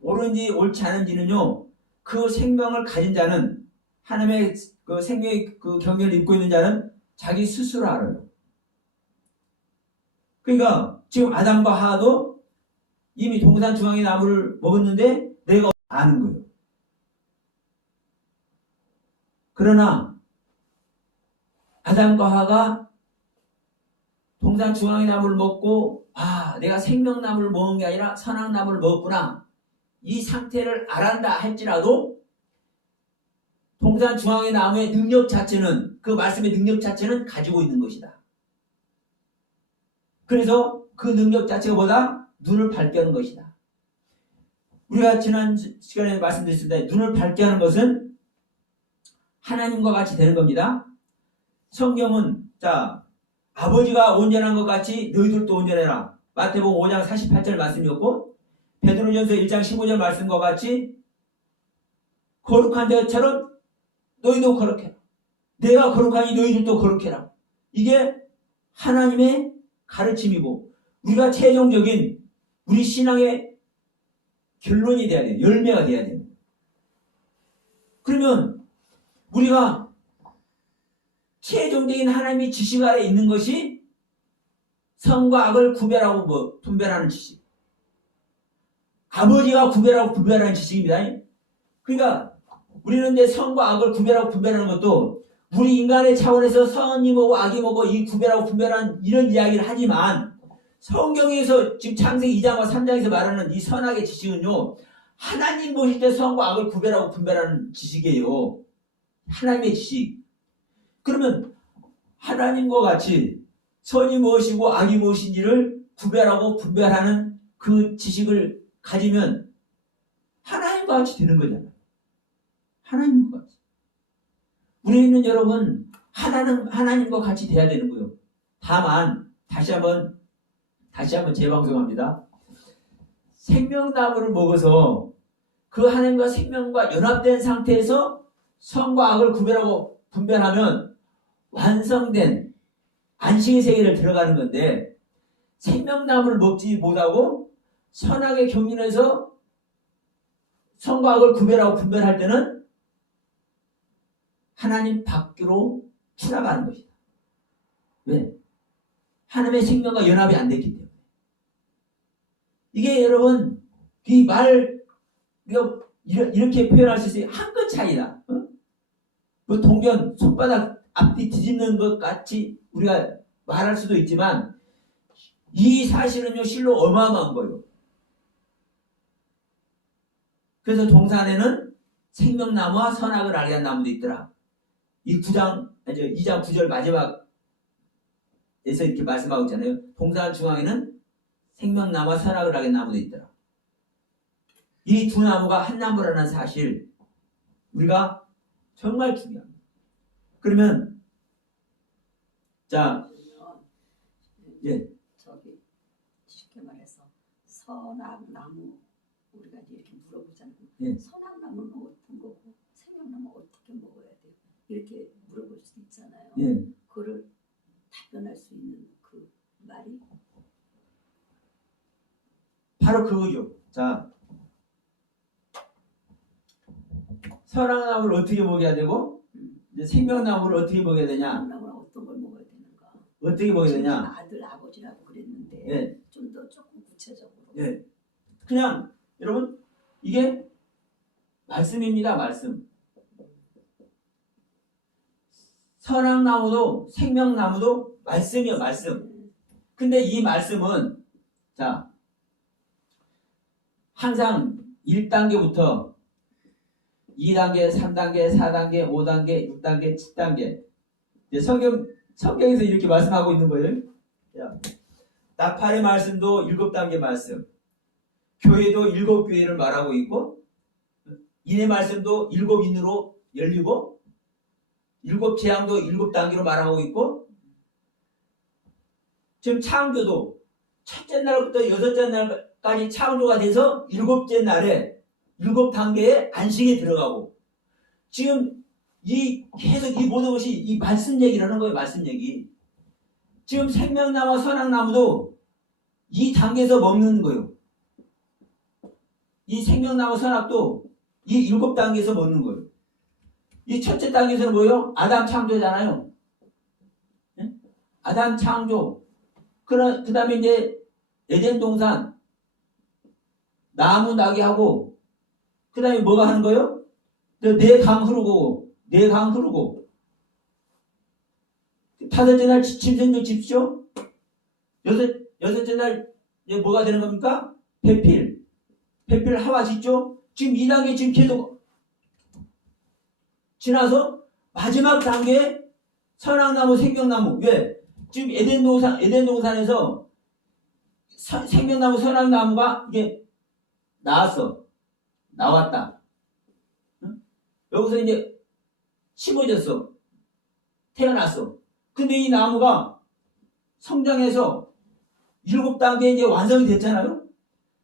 옳은지 옳지 않은지는요. 그 생명을 가진 자는 하나님의 그 생명의 그 경륜을 입고 있는 자는 자기 스스로 알아요. 그러니까 지금 아담과 하와도 이미 동산 중앙의 나무를 먹었는데 내가 아는 거예요. 그러나 아담과 하와가 동산 중앙의 나무를 먹고 내가 생명나무를 먹은 게 아니라 선악나무를 먹었구나. 이 상태를 알았다 할지라도 동산 중앙의 나무의 능력 자체는, 그 말씀의 능력 자체는 가지고 있는 것이다. 그래서 그 능력 자체가 뭐다? 눈을 밝게 하는 것이다. 우리가 지난 시간에 말씀드렸습니다. 눈을 밝게 하는 것은 하나님과 같이 되는 겁니다. 성경은 아버지가 온전한 것 같이 너희들도 온전해라. 마태복음 5장 48절 말씀이었고, 베드로전서 1장 15절 말씀과 같이 거룩한 자처럼 너희도 거룩해라. 내가 거룩하니 너희들도 거룩해라. 이게 하나님의 가르침이고, 우리가 최종적인 우리 신앙의 결론이 돼야 돼요. 열매가 돼야 돼요. 그러면 우리가 최종적인 하나님의 지식 아래 있는 것이 선과 악을 구별하고 분별하는 지식. 아버지가 구별하고 분별하는 지식입니다. 그러니까 우리는 이제 선과 악을 구별하고 분별하는 것도 우리 인간의 차원에서 선이 뭐고 악이 뭐고 이 구별하고 분별하는 이런 이야기를 하지만, 성경에서 지금 창세기 2장과 3장에서 말하는 이 선악의 지식은요, 하나님 보실 때 선과 악을 구별하고 분별하는 지식이에요. 하나님의 지식. 그러면 하나님과 같이 선이 무엇이고 악이 무엇인지를 구별하고 분별하는 그 지식을 가지면 하나님과 같이 되는 거잖아요. 하나님과 같이. 우리는 여러분 하나님과 같이 돼야 되는 거예요. 다만 다시 한번 재방송합니다. 생명나무를 먹어서 그 하나님과 생명과 연합된 상태에서 선과 악을 구별하고 분별하면 완성된 안식의 세계를 들어가는 건데, 생명나무를 먹지 못하고 선악의 경륜에서 선과 악을 구별하고 분별할 때는 하나님 밖으로 추락하는 것이다. 왜? 하나님의 생명과 연합이 안 됐기 때문에. 이게 여러분, 이 이렇게 표현할 수 있어요. 한 끗 차이다. 뭐 동전 손바닥 앞뒤 뒤집는 것 같이 우리가 말할 수도 있지만, 이 사실은요 실로 어마어마한 거예요. 그래서 동산에는 생명나무와 선악을 알게 한 나무도 있더라. 이 2장 9절 마지막에서 이렇게 말씀하고 있잖아요. 동산 중앙에는 생명나무와 선악을 알게 한 나무도 있더라. 이 두 나무가 한 나무라는 사실, 우리가 정말 중요합니다. 그러면 예. 저기 쉽게 말해서 선악나무 우리가 이렇게 물어보잖아요. 예. 선악나무는 어떤 거고 생명나무 어떻게 먹어야 돼요? 이렇게 물어볼 수 있잖아요. 예. 그거를 답변할 수 있는 그 말이 바로 그거죠. 선악나무를 어떻게 먹여야 되고, 이제 생명나무를 어떻게 먹여야 되냐? 생명나무는 어떤 걸 먹어야 되는가? 어떻게 먹여야 되냐? 아들 아버지라고 그랬는데 예. 좀 더 조금 구체적으로. 예. 그냥 여러분 이게 말씀입니다. 말씀. 선악나무도 생명나무도 말씀이요. 말씀. 근데 이 말씀은 항상 1단계부터 2단계, 3단계, 4단계, 5단계, 6단계, 7단계. 성경에서 이렇게 말씀하고 있는 거예요. 나팔의 말씀도 7단계 말씀. 교회도 7교회를 말하고 있고, 인의 말씀도 7인으로 열리고, 7재앙도 7단계로 말하고 있고, 지금 창조도 첫째 날부터 6째 날까지 창조가 돼서 7째 날에 7단계의 안식에 들어가고, 지금 계속 이 모든 것이 이 말씀 얘기라는 거예요. 말씀 얘기. 지금 생명나무와 선악나무도 이 단계에서 먹는 거예요. 이 생명나무 선악도 이 7단계에서 먹는 거예요. 이 첫째 단계에서는 뭐예요? 아담 창조잖아요. 네? 아담 창조. 그 다음에 이제 에덴 동산 나무 나게 하고, 그 다음에 뭐가 하는 거예요? 내 강 흐르고, 다섯째 날 짐승들 집시오. 여섯째 날 이제 뭐가 되는 겁니까? 배필 하와 짓죠. 지금 2단계 지금 계속 지나서 마지막 단계 선악나무, 생명나무. 왜? 지금 에덴 동산에서 생명나무, 선악나무가 이게 나왔다. 응? 여기서 이제 심어졌어. 태어났어. 근데 이 나무가 성장해서 7단계 이제 완성이 됐잖아요.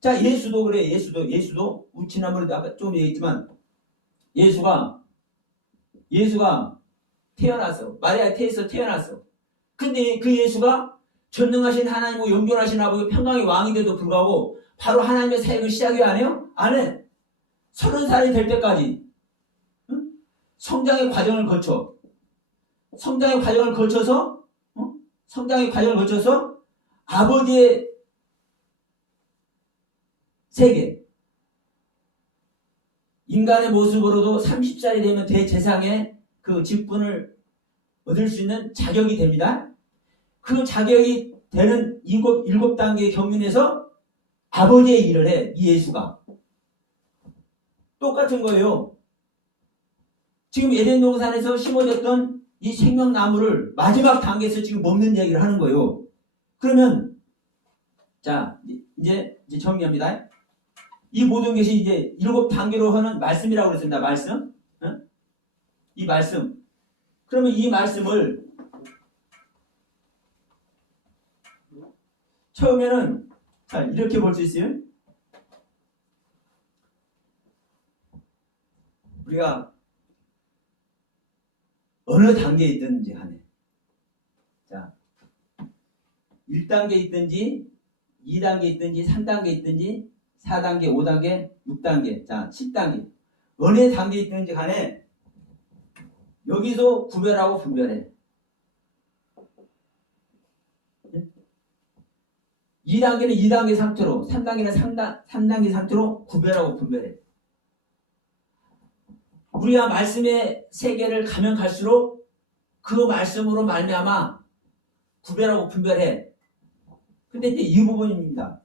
자, 예수도 그래. 예수도 지난번에도 아까 좀 얘기했지만 예수가 태어났어. 마리아 태에서 태어났어. 근데 그 예수가 전능하신 하나님과 영존하신 아버지 평강의 왕이 돼도 불구하고 바로 하나님의 사역을 시작이 안 해요? 안 해. 30살이 될 때까지 응? 성장의 과정을 거쳐서 아버지의 세계, 인간의 모습으로도 30살이 되면 대제사장의 그 직분을 얻을 수 있는 자격이 됩니다. 그 자격이 되는 7단계의 경륜에서 아버지의 일을 해. 이 예수가 똑같은 거예요. 지금 에덴 동산에서 심어졌던 이 생명나무를 마지막 단계에서 지금 먹는 얘기를 하는 거예요. 그러면 자 이제 정리합니다. 이 모든 것이 이제 7단계로 하는 말씀이라고 그랬습니다. 말씀. 응? 이 말씀. 그러면 이 말씀을 처음에는 자, 이렇게 볼 수 있어요. 우리가 어느 단계에 있든지 하네. 자, 1단계 있든지 2단계 있든지 3단계 있든지 4단계, 5단계, 6단계, 자, 10단계. 어느 단계에 있든지 간에 여기서 구별하고 분별해. 2단계는 2단계 상태로, 3단계는 3단계 상태로 구별하고 분별해. 우리가 말씀의 세계를 가면 갈수록 그 말씀으로 말미암아 구별하고 분별해. 근데 이제 이 부분입니다.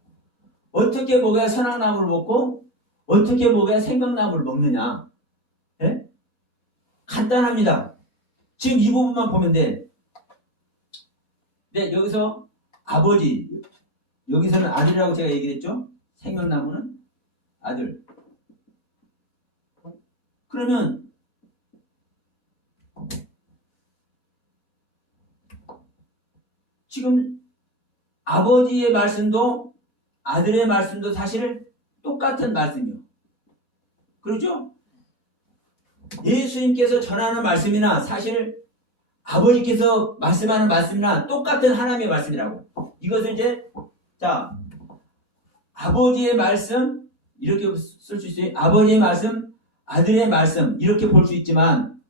어떻게 먹어야 선악나무를 먹고 어떻게 먹어야 생명나무를 먹느냐. 예? 간단합니다. 지금 이 부분만 보면 돼. 네, 여기서 아버지, 여기서는 아들이라고 제가 얘기했죠. 생명나무는 아들. 그러면 지금 아버지의 말씀도 아들의 말씀도 사실 똑같은 말씀이요. 그렇죠? 예수님께서 전하는 말씀이나 사실 아버지께서 말씀하는 말씀이나 똑같은 하나님의 말씀이라고. 이것을 이제 자 아버지의 말씀 이렇게 쓸 수 있어요. 아버지의 말씀, 아들의 말씀 이렇게 볼 수 있지만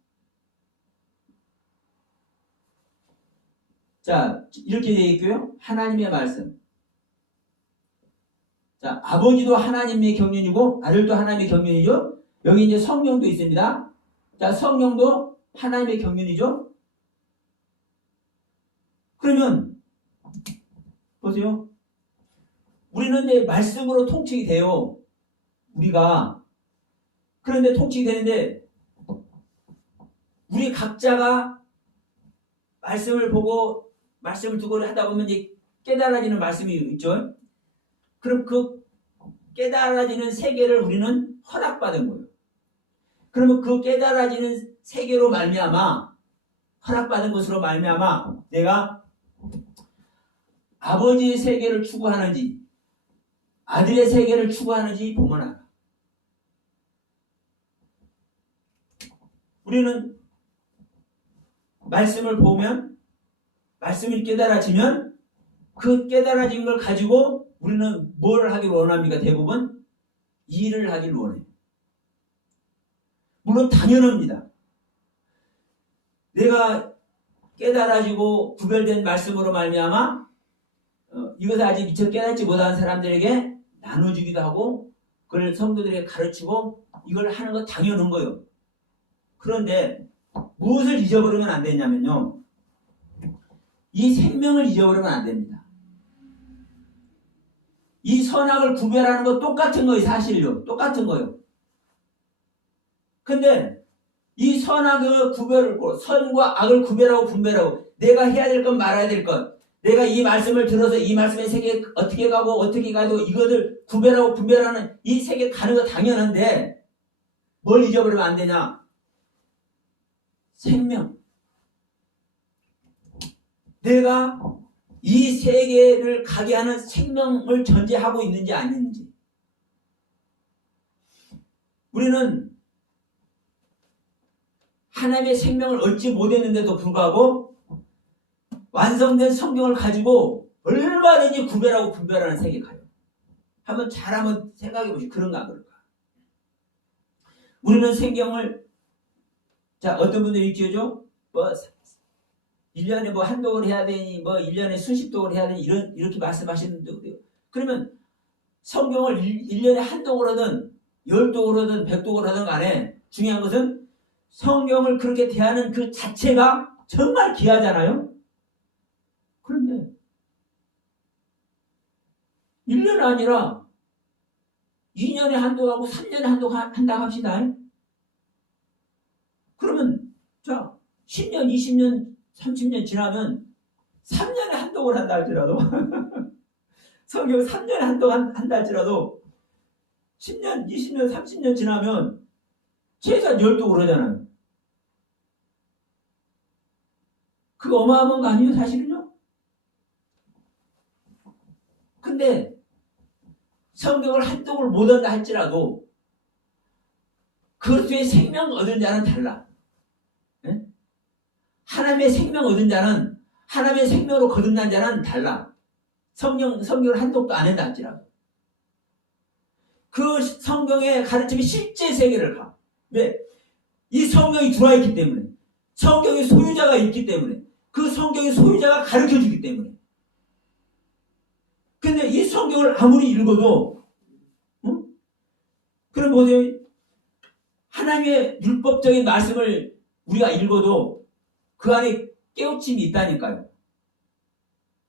자 이렇게 되어 있고요. 하나님의 말씀. 자 아버지도 하나님의 경륜이고 아들도 하나님의 경륜이죠. 여기 이제 성령도 있습니다. 자 성령도 하나님의 경륜이죠. 그러면 보세요. 우리는 이제 말씀으로 통칭이 돼요. 우리가 그런데 통칭이 되는데 우리 각자가 말씀을 보고 말씀을 두고 하다 보면 이제 깨달아지는 말씀이 있죠. 그럼 그 깨달아지는 세계를 우리는 허락받은 거예요. 그러면 그 깨달아지는 세계로 말미암아 허락받은 것으로 말미암아 내가 아버지의 세계를 추구하는지 아들의 세계를 추구하는지 보면 알아. 우리는 말씀을 보면 말씀이 깨달아지면 그 깨달아진 걸 가지고 우리는 뭘 하길 원합니까? 대부분 일을 하길 원해요. 물론 당연합니다. 내가 깨달아지고 구별된 말씀으로 말미암아 이것을 아직 미처 깨닫지 못한 사람들에게 나눠주기도 하고 그걸 성도들에게 가르치고 이걸 하는 거 당연한 거예요. 그런데 무엇을 잊어버리면 안 되냐면요. 이 생명을 잊어버리면 안 됩니다. 이 선악을 구별하는 거 똑같은 거예요. 사실요. 똑같은 거예요. 근데 이 선악의 구별을, 선과 악을 구별하고 분별하고, 내가 해야 될 건 말아야 될 것, 내가 이 말씀을 들어서 이 말씀의 세계에 어떻게 가고 어떻게 가도 이것을 구별하고 분별하는 이 세계에 가는 거 당연한데 뭘 잊어버리면 안 되냐? 생명. 내가 이 세계를 가게 하는 생명을 전제하고 있는지 아닌지. 우리는 하나님의 생명을 얻지 못했는데도 불구하고 완성된 성경을 가지고 얼마든지 구별하고 분별하는 세계에 가요. 한번 생각해 보시죠. 그런가 안 그럴까? 우리는 생경을, 자, 어떤 분들이 읽죠? 1년에 한 독을 해야 되니, 1년에 수십 독을 해야 되니, 이렇게 말씀하시는데, 그래요. 그러면 성경을 1년에 한 독을 하든, 10독을 하든, 100독을 하든 간에 중요한 것은 성경을 그렇게 대하는 그 자체가 정말 귀하잖아요? 그런데 1년 아니라 2년에 한 독하고 3년에 한 독 한다 합시다. 그러면 자 10년, 20년, 30년 지나면 3년에 한 독을 한다 할지라도 성경 3년에 한 독 한다 할지라도 10년, 20년, 30년 지나면 최소한 10독을 하잖아요. 그거 어마어마한 거 아니에요, 사실은요? 근데 성경을 한 독을 못 한다 할지라도 그리스도의 생명 얻은 자는 달라. 네? 하나님의 생명 얻은 자는, 하나님의 생명으로 거듭난 자는 달라. 성경을 한 독도 안 한다 할지라도 그 성경의 가르침이 실제 세계를 가. 왜? 이 성경이 들어와 있기 때문에, 성경의 소유자가 있기 때문에, 그 성경의 소유자가 가르쳐 주기 때문에. 근데 이 성경을 아무리 읽어도, 그럼 보세요. 하나님의 율법적인 말씀을 우리가 읽어도 그 안에 깨우침이 있다니까요.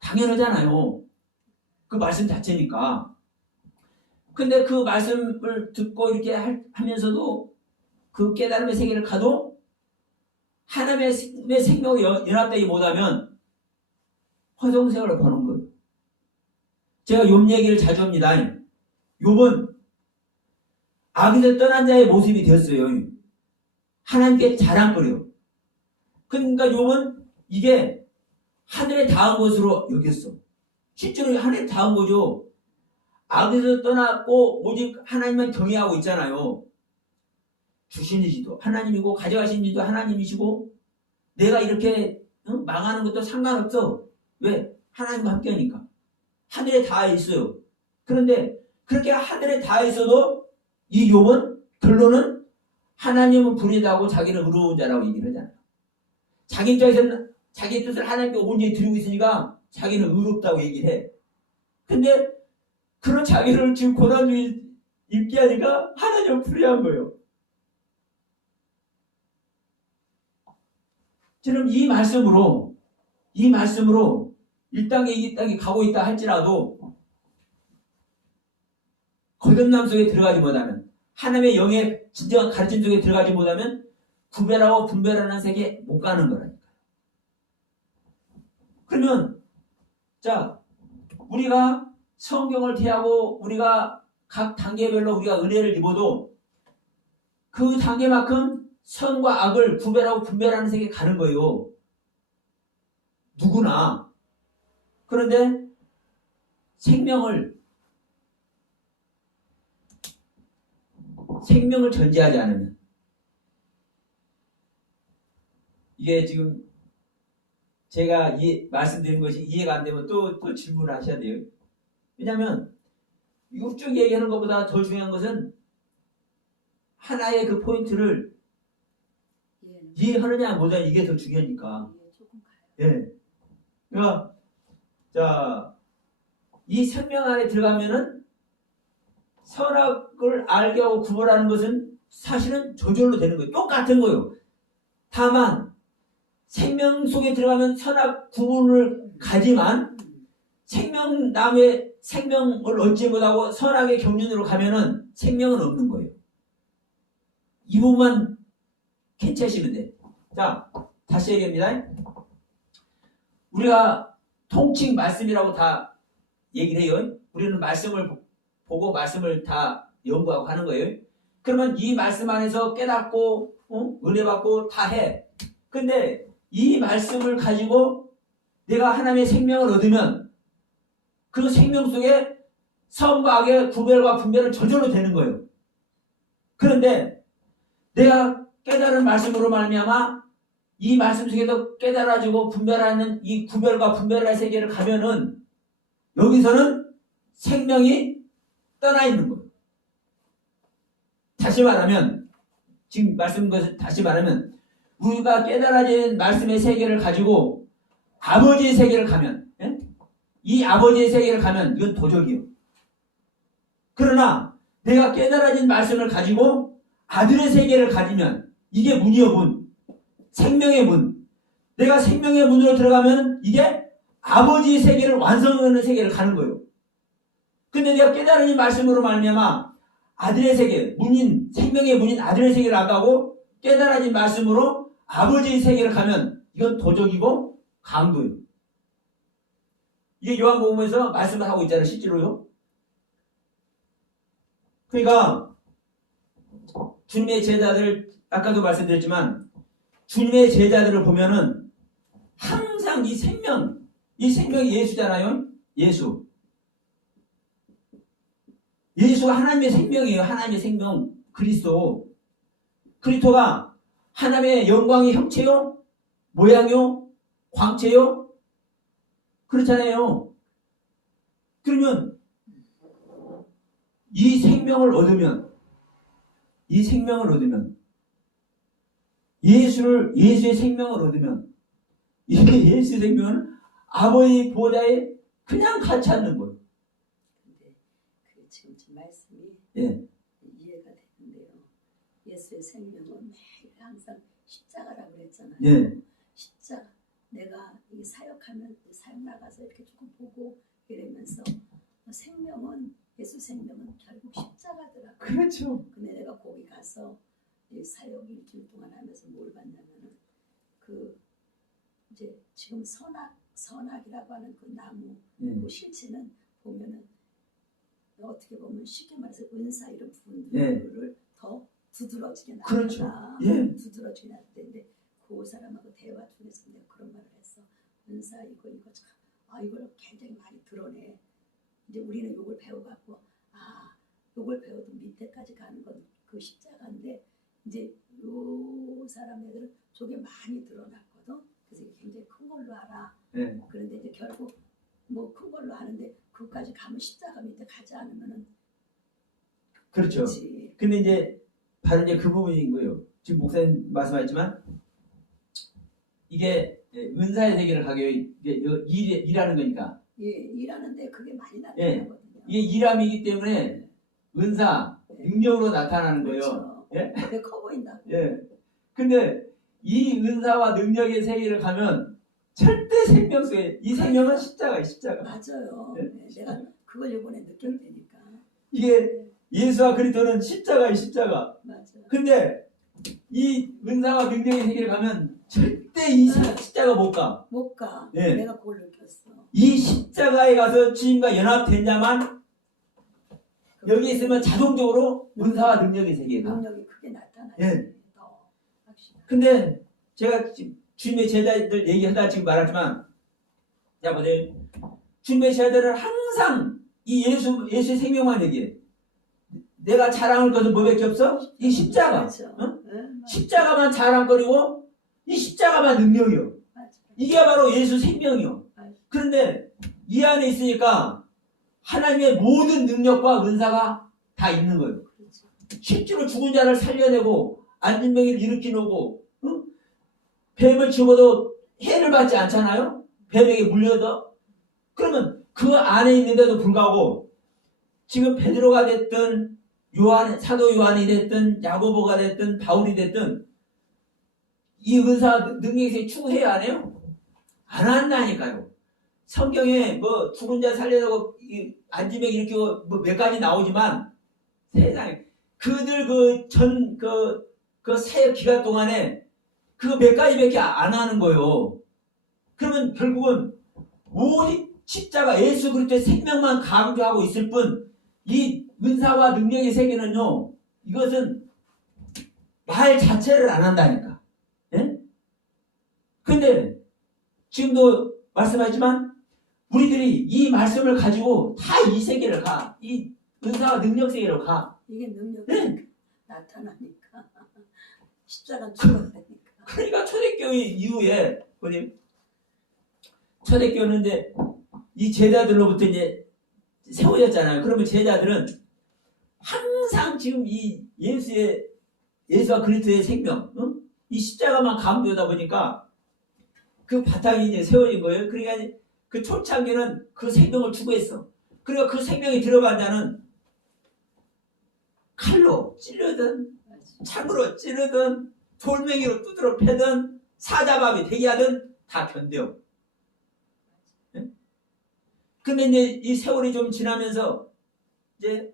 당연하잖아요. 그 말씀 자체니까. 근데 그 말씀을 듣고 이렇게 하면서도 그 깨달음의 세계를 가도 하나님의 생명으로 연합되지 못하면 허송세월을 보는 거예요. 제가 욥 얘기를 자주 합니다. 욥은 악에서 떠난 자의 모습이 되었어요. 하나님께 자랑거려요. 그러니까 욥은 이게 하늘에 닿은 것으로 여겼어. 실제로 하늘에 닿은 거죠. 악에서 떠났고 오직 하나님만 경외하고 있잖아요. 주신이시도 하나님이고 가져가신 이도 하나님이시고 내가 이렇게 망하는 것도 상관없어. 왜? 하나님과 함께하니까. 하늘에 닿아 있어요. 그런데 그렇게 하늘에 닿아 있어도 이 욥은 결론은 하나님은 불의하고 자기는 의로운 자라고 얘기를 하잖아요. 자기 입장에서는 자기 뜻을 하나님께 온전히 드리고 있으니까 자기는 의롭다고 얘기를 해. 근데 그런 자기를 지금 고난 중에 입게 하니까 하나님은 불의한 거예요. 저는 이 말씀으로 1단계, 2단계 가고 있다 할지라도 거듭남 속에 들어가지 못하면, 하나님의 영의 진정한 가르침 속에 들어가지 못하면 구별하고 분별하는 세계에 못 가는 거라니까요. 그러면 자, 우리가 성경을 대하고 우리가 각 단계별로 우리가 은혜를 입어도 그 단계만큼 선과 악을 구별하고 분별하는 세계에 가는 거예요. 누구나. 그런데 생명을 전제하지 않으면, 이게 지금 제가 말씀드린 것이 이해가 안 되면 또 질문을 하셔야 돼요. 왜냐하면 이거 쭉 얘기하는 것보다 더 중요한 것은 하나의 그 포인트를 이해하느냐 못하느냐, 이게 더 중요하니까. 예. 그러니까 자, 이 생명 안에 들어가면은 선악을 알게 하고 구분하는 것은 사실은 저절로 되는 거예요. 똑같은 거예요. 다만 생명 속에 들어가면 선악 구분을 가지만 생명나무의 생명을 얻지 못하고 선악의 경륜으로 가면은 생명은 없는 거예요. 이 부분만 캐치하시면 돼. 자, 다시 얘기합니다. 우리가 통칭 말씀이라고 다 얘기를 해요. 우리는 말씀을 보고 말씀을 다 연구하고 하는 거예요. 그러면 이 말씀 안에서 깨닫고 은혜 받고 다 해. 근데 이 말씀을 가지고 내가 하나님의 생명을 얻으면 그 생명 속에 선과 악의 구별과 분별은 저절로 되는 거예요. 그런데 내가 깨달은 말씀으로 말미암아 이 말씀 속에서 깨달아지고 분별하는 이 구별과 분별의 세계를 가면은 여기서는 생명이 떠나 있는 거예요. 다시 말하면 지금 말씀 것을 다시 말하면 우리가 깨달아진 말씀의 세계를 가지고 아버지의 세계를 가면 이 아버지의 세계를 가면 이건 도적이에요. 그러나 내가 깨달아진 말씀을 가지고 아들의 세계를 가지면 이게 문이요 문. 생명의 문. 내가 생명의 문으로 들어가면 이게 아버지의 세계를 완성하는 세계를 가는 거예요. 근데 내가 깨달은 이 말씀으로 말미암아 아들의 세계, 문인, 생명의 문인 아들의 세계를 안 가고 깨달아진 말씀으로 아버지의 세계를 가면 이건 도적이고 강도예요. 이게 요한복음에서 말씀을 하고 있잖아요. 실제로요. 그러니까 주님의 제자들 아까도 말씀드렸지만 주님의 제자들을 보면은 항상 이 생명이 예수잖아요. 예수가 하나님의 생명이에요. 하나님의 생명 그리스도. 그리스도가 하나님의 영광의 형체요, 모양요, 광채요. 그렇잖아요. 그러면 이 생명을 얻으면 예수의 생명을 얻으면 이 예수의 생명은 아버지 보좌에 그냥 같이 앉는 거예요. 근데 그 지금 말씀이 예. 이해가 되는데요. 예수의 생명은 매일 항상 십자가라고 그랬잖아요. 예. 십자가. 내가 이 사역하면 사역 나가서 이렇게 조금 보고 이러면서 생명은 예수 생명은 결국 십자가더라고요. 그렇죠. 근데 내가 거기 가서 이 사역 일주일 동안 하면서 뭘 봤냐면은 그 이제 지금 선악이라고 하는 그 나무 그 실체는 보면은 어떻게 보면 쉽게 말해서 은사 이런 부분들을 더 두드러지게 나타나. 그렇죠. 예. 두드러지게 나타는데 그 사람하고 대화 중에서 내가 그런 말을 했어. 은사 이거 참 이걸 굉장히 많이 드러내. 이제 우리는 이걸 배워갖고 이걸 배워도 밑에까지 가는 건 그 십자가인데 이제 요 사람들은 저게 많이 드러났거든. 그래서 굉장히 큰 걸로 알아. 네. 그런데 이제 결국 뭐 큰 걸로 하는데 그까지 가면 십자가 밑에 가지 않으면은 그렇죠. 그렇지. 근데 이제 바로 이제 그 부분인 거예요. 지금 목사님 말씀하셨지만 이게 은사의 세계를 가게 이게 일하는 거니까. 예, 일하는데 그게 많이 나타나거든요. 이게 일함이기 때문에 은사 능력으로 나타나는 거예요. 그렇죠. 예? 되게 커 보인다고. 예. 근데 이 은사와 능력의 세계를 가면 절대 생명 속에 이 생명은 십자가예요. 십자가. 맞아요. 예? 네, 내가 그걸 이번에 느꼈다니까. 이게 예수와 그리스도는 십자가예요. 십자가. 맞아. 근데 이 은사와 능력의 세계를 가면 절대 이 십자가 못 가. 못 가. 예. 내가 그걸 느꼈어. 이 십자가에 가서 주님과 연합된 자만 여기 있으면 자동적으로 은사와 능력의 세계가. 능력이 크게 나타나요. 예. 더 확실하게. 근데 제가 지금 주님의 제자들 얘기하다 지금 말하지만, 자 보세요. 주님의 제자들은 항상 이 예수의 생명만 얘기해. 내가 자랑할 것은 뭐밖에 없어? 이 십자가. 그렇죠. 어? 네, 십자가만 자랑거리고 이 십자가만 능력이요. 맞아요. 이게 바로 예수 생명이요. 그런데 이 안에 있으니까 하나님의 모든 능력과 은사가 다 있는 거예요. 그렇죠. 실제로 죽은 자를 살려내고 앉은 맹이를 일으키고 뱀을 집어도 해를 받지 않잖아요. 뱀에게 물려도. 그러면 그 안에 있는데도 불구하고 지금 베드로가 됐든 사도 요한이 됐든 야고보가 됐든 바울이 됐든 이 은사 능력에 추구해야 안 해요? 안 한다니까요. 성경에 뭐 죽은 자 살려내고 앉으면 일으키고 뭐 몇 가지 나오지만 세상에 그들 그 그 사역 기간 동안에 그 몇 가지밖에 안 하는 거예요. 그러면 결국은 오직 십자가 예수 그리스도의 생명만 강조하고 있을 뿐 이 은사와 능력의 세계는요, 이것은 말 자체를 안 한다니까. 예? 근데 지금도 말씀하지만 우리들이 이 말씀을 가지고 다 이 세계를 가. 이 은사와 능력 세계로 가. 이게 능력이 네. 나타나니까 십자가 죽었다니까. 그러니까 초대교회 이후에 우리 초대교회는 이제 이 제자들로부터 이제 세워졌잖아요. 그러면 제자들은 항상 지금 이 예수와 그리스도의 생명, 이 십자가만 강조하다 보니까 그 바탕이 이제 세워진 거예요. 그러니까 그 초창기는 그 생명을 추구했어. 그러니까 그 생명이 들어간 자는 칼로 찌르든 창으로 찌르든 돌멩이로 두드러 패든 사자밥이 되게 하든 다 견뎌. 근데 이제 이 세월이 좀 지나면서 이제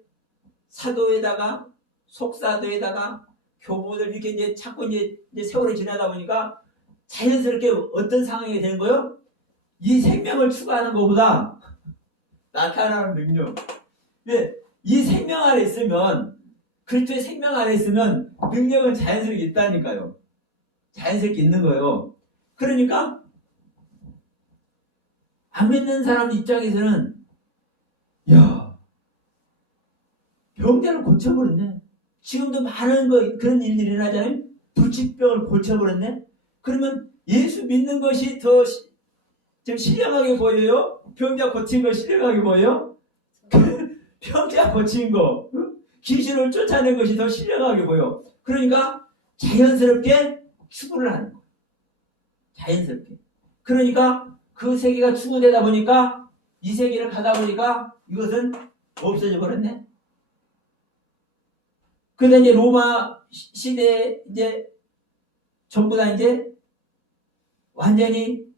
사도에다가 속사도에다가 교부들 이렇게 이제 자꾸 이제 세월이 지나다 보니까 자연스럽게 어떤 상황이 되는 거예요? 이 생명을 추구하는 것보다 나타나는 능력. 근데 이 생명 안에 있으면 그리스도의 생명 안에 있으면 능력은 자연스럽게 있다니까요. 자연스럽게 있는 거예요. 그러니까 안 믿는 사람 입장에서는 야, 병자를 고쳐버렸네. 지금도 많은 그런 일들이 일어나잖아요. 불치병을 고쳐버렸네. 그러면 예수 믿는 것이 더 좀 신령하게 보여요? 병자 고친 거 신령하게 보여요? 병자 고친 거, 귀신을 쫓아낸 것이 더 신령하게 보여. 그러니까 자연스럽게 추구를 하는 거예요. 자연스럽게. 그러니까 그 세계가 추구되다 보니까 이 세계를 가다 보니까 이것은 없어져 버렸네. 그런데 이제 로마 시대에 이제 전부 다 이제 완전히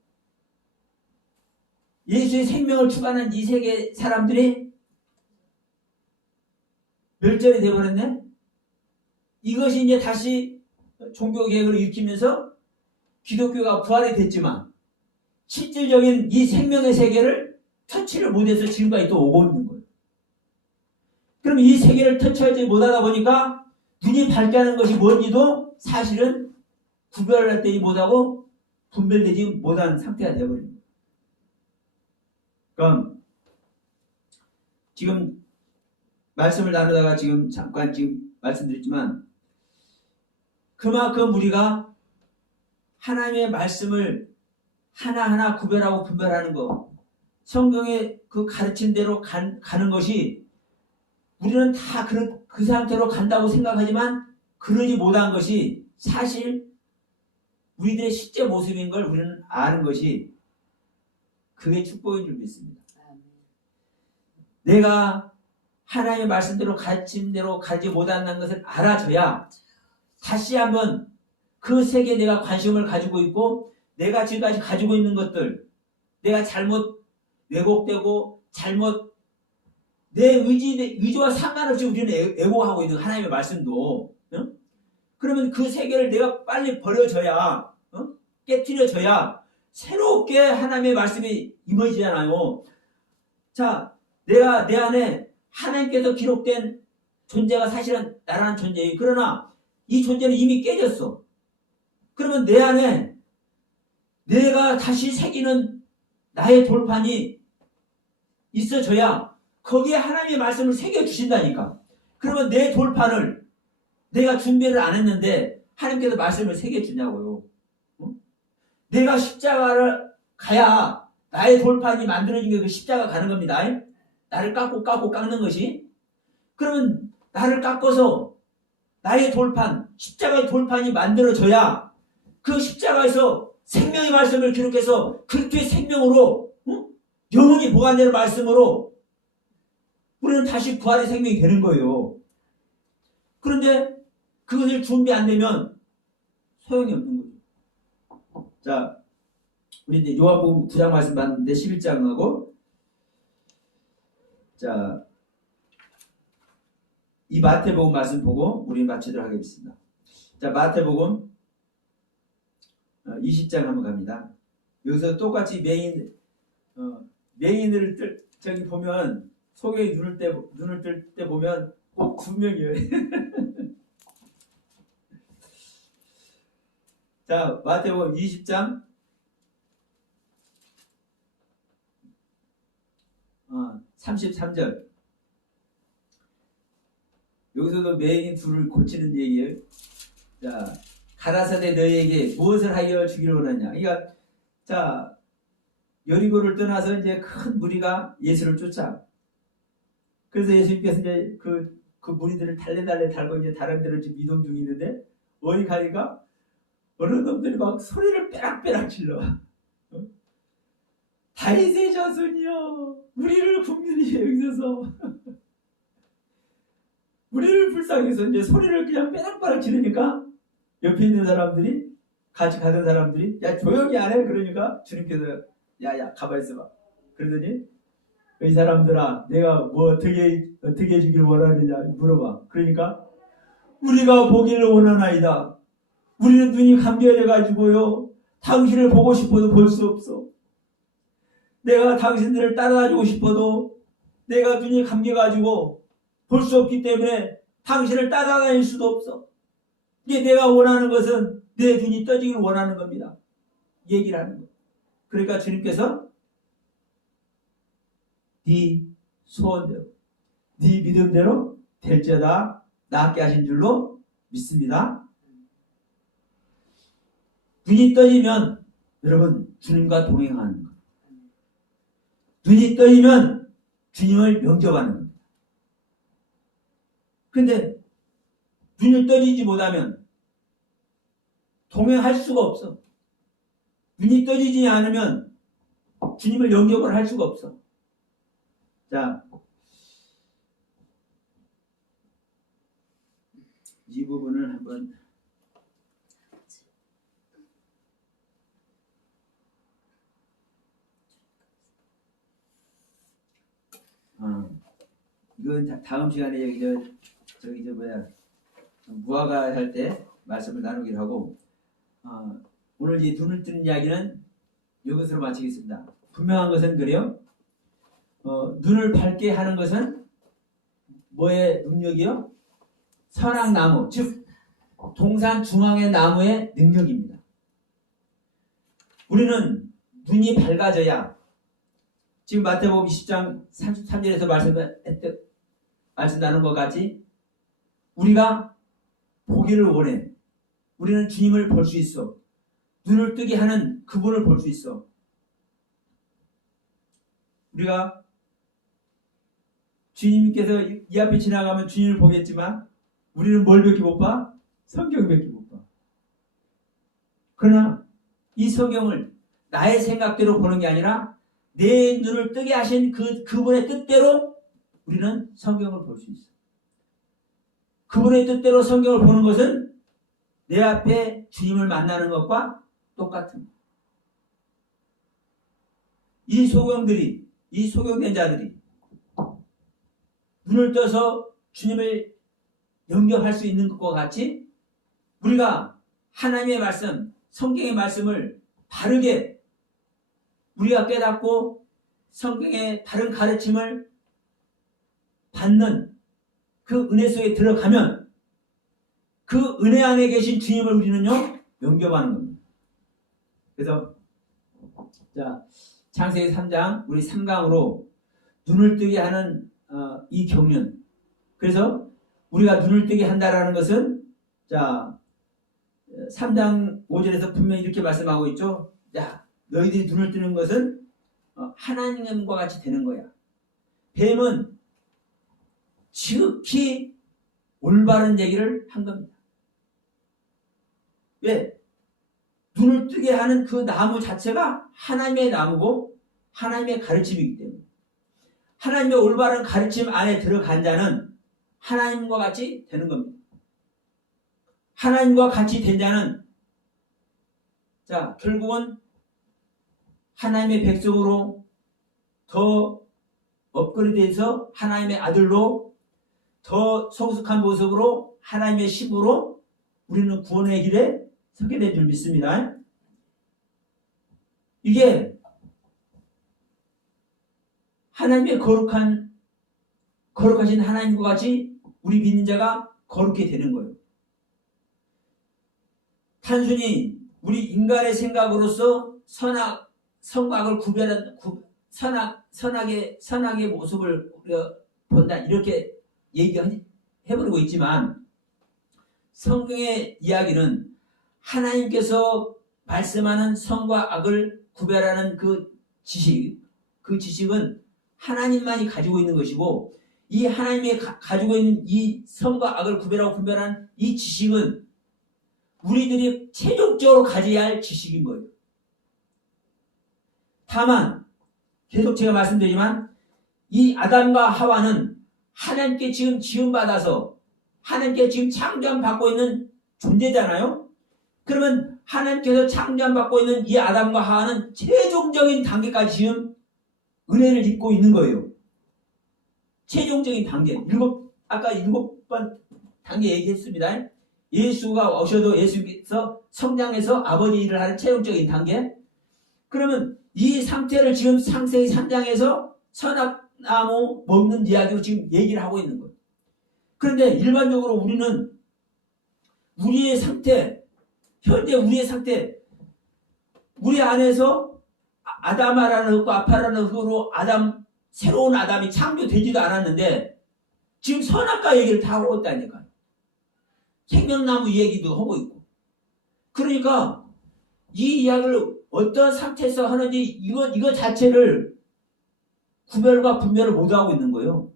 예수의 생명을 추구하는 이 세계 사람들이 멸절이 되어버렸네. 이것이 이제 다시 종교개혁을 일으키면서 기독교가 부활이 됐지만 실질적인 이 생명의 세계를 터치를 못해서 지금까지 또 오고 있는 거예요. 그럼 이 세계를 터치하지 못하다 보니까 눈이 밝게 하는 것이 뭔지도 사실은 구별할 때 못하고 분별되지 못한 상태가 되어버립니다. 그럼 지금 말씀을 나누다가 지금 잠깐 말씀드렸지만 그만큼 우리가 하나님의 말씀을 하나하나 구별하고 분별하는 것, 성경의 그 가르침대로 가는 것이 우리는 다 그 상태로 간다고 생각하지만 그러지 못한 것이 사실 우리들의 실제 모습인 걸 우리는 아는 것이 그게 축복인 줄 믿습니다. 내가 하나님의 말씀대로 가르침대로 가지 못한다는 것을 알아줘야 다시 한번 그 세계에 내가 관심을 가지고 있고 내가 지금까지 가지고 있는 것들 내가 잘못 왜곡되고 잘못 내 의지와 상관없이 우리는 애고하고 있는 하나님의 말씀도 그러면 그 세계를 내가 빨리 버려줘야 깨트려줘야 새롭게 하나님의 말씀이 임해지잖아요. 자, 내가 내 안에 하나님께서 기록된 존재가 사실은 나라는 존재예요. 그러나 이 존재는 이미 깨졌어. 그러면 내 안에 내가 다시 새기는 나의 돌판이 있어져야 거기에 하나님의 말씀을 새겨주신다니까. 그러면 내 돌판을 내가 준비를 안 했는데 하나님께서 말씀을 새겨주냐고요. 내가 십자가를 가야 나의 돌판이 만들어진 게 그 십자가 가는 겁니다. 나를 깎고 깎는 것이. 그러면 나를 깎아서 나의 돌판, 십자가의 돌판이 만들어져야 그 십자가에서 생명의 말씀을 기록해서 그리스도의 생명으로 영원히 보관되는 말씀으로 우리는 다시 부활의 생명이 되는 거예요. 그런데 그것을 준비 안 되면 소용이 없는 거죠. 자, 우리 이제 요한복음 9장 말씀 봤는데 11장하고 자, 이 마태복음 말씀 보고 우리 마치도록 하겠습니다. 자, 자, 마태복음 20장 한번 갑니다. 여기서 똑같이 맹인을 저기 보면 소경이 눈을 뜰 때 보면 꼭 두 명이에요. 자, 마태복음 20장 33절. 여기서도 맹인 둘을 고치는 얘기예요. 자, 가라사대 너희에게 무엇을 하여 주기를 원하냐. 그러니까 자, 여리고를 떠나서 이제 큰 무리가 예수를 쫓아. 그래서 예수님께서 이제 그 무리들을 달래 달고 이제 다른 데로 지금 이동 중에 있는데 어디 가니까 어느 놈들이 막 소리를 빼락빼락 질러. 다윗의 자손이여, 우리를 국민이 여기서 우리를 불쌍해서 이제 소리를 그냥 빼락빼락 지르니까 옆에 있는 사람들이, 같이 가던 사람들이 야 조용히 안 해. 그러니까 주님께서 야야 가만히 있어봐. 그러더니 이 사람들아, 내가 뭐 어떻게 해주길 원하느냐 물어봐. 그러니까 우리가 보기를 원하나이다. 우리는 눈이 감겨져 가지고요 당신을 보고 싶어도 볼 수 없어. 내가 당신들을 따라다니고 싶어도 내가 눈이 감겨가지고 볼 수 없기 때문에 당신을 따라다닐 수도 없어. 이게 내가 원하는 것은 내 눈이 떠지길 원하는 겁니다. 얘기를 하는 거. 그러니까 주님께서 네 소원대로, 네 믿음대로 될지어다 낫게 하신 줄로 믿습니다. 눈이 떠지면 여러분 주님과 동행하는 것. 눈이 떠지면 주님을 영접하는 겁니다. 근데 눈이 떠지지 못하면 동행할 수가 없어. 눈이 떠지지 않으면 주님을 영접을 할 수가 없어. 자, 이 부분을 한번 이건 다음 시간에 여기 무화과 할 때 말씀을 나누기로 하고, 오늘 이 눈을 뜨는 이야기는 이것으로 마치겠습니다. 분명한 것은 그래요. 눈을 밝게 하는 것은 뭐의 능력이요? 선악나무, 즉 동산 중앙의 나무의 능력입니다. 우리는 눈이 밝아져야 지금 마태복음 20장 33절에서 말씀 나눈 것 같이 우리가 보기를 원해. 우리는 주님을 볼 수 있어. 눈을 뜨게 하는 그분을 볼 수 있어. 우리가 주님께서 이 앞에 지나가면 주님을 보겠지만 우리는 뭘 밖에 못 봐? 성경밖에 못 봐. 그러나 이 성경을 나의 생각대로 보는 게 아니라 내 눈을 뜨게 하신 그분의 뜻대로 우리는 성경을 볼 수 있어. 그분의 뜻대로 성경을 보는 것은 내 앞에 주님을 만나는 것과 똑같은 거예요. 이 소경된 자들이 눈을 떠서 주님을 영접할 수 있는 것과 같이 우리가 하나님의 말씀, 성경의 말씀을 바르게 우리가 깨닫고 성경의 바른 가르침을 받는 그 은혜 속에 들어가면 그 은혜 안에 계신 주님을 우리는요 영접하는 겁니다. 그래서 자, 창세기 3장 우리 3강으로 눈을 뜨게 하는 이 경륜. 그래서 우리가 눈을 뜨게 한다라는 것은 자 3장 5절에서 분명히 이렇게 말씀하고 있죠. 야, 너희들이 눈을 뜨는 것은 하나님과 같이 되는 거야. 뱀은 지극히 올바른 얘기를 한 겁니다. 왜? 눈을 뜨게 하는 그 나무 자체가 하나님의 나무고 하나님의 가르침이기 때문에 하나님의 올바른 가르침 안에 들어간 자는 하나님과 같이 되는 겁니다. 하나님과 같이 된 자는 자 결국은 하나님의 백성으로 더 업그레이드해서 하나님의 아들로 더 성숙한 모습으로 하나님의 신부로 우리는 구원의 길에 서게 될 줄 믿습니다. 이게 하나님의 거룩하신 하나님과 같이 우리 믿는 자가 거룩해 되는 거예요. 단순히 우리 인간의 생각으로서 선과 악을 구별한 선악의 모습을 우리가 본다 이렇게 얘기해버리고 있지만 성경의 이야기는 하나님께서 말씀하는 선과 악을 구별하는 그 지식은 하나님만이 가지고 있는 것이고 이 하나님이 가지고 있는 이 선과 악을 구별하고 분별하는 이 지식은 우리들이 최종적으로 가져야 할 지식인 거예요. 다만 계속 제가 말씀드리지만 이 아담과 하와는 하나님께 지금 지음받아서 하나님께 지금 창조함받고 있는 존재잖아요. 그러면 하나님께서 창조함받고 있는 이 아담과 하와는 최종적인 단계까지 지금 은혜를 입고 있는 거예요. 최종적인 단계. 아까 7번 단계 얘기했습니다. 예수가 오셔도 예수께서 성장해서 아버지 일을 하는 최종적인 단계. 그러면 이 상태를 지금 창세기 3장에서 선악나무 먹는 이야기로 지금 얘기를 하고 있는 거예요. 그런데 일반적으로 우리는 우리의 상태, 현재 우리의 상태, 우리 안에서 아담아라는 흙과 아파라는 흙으로 새로운 아담이 창조되지도 않았는데 지금 선악과 얘기를 다 하고 있다니까요. 생명나무 얘기도 하고 있고. 그러니까 이 이야기를 어떤 상태에서 하는지 이거 자체를 구별과 분별을 못하고 있는 거예요.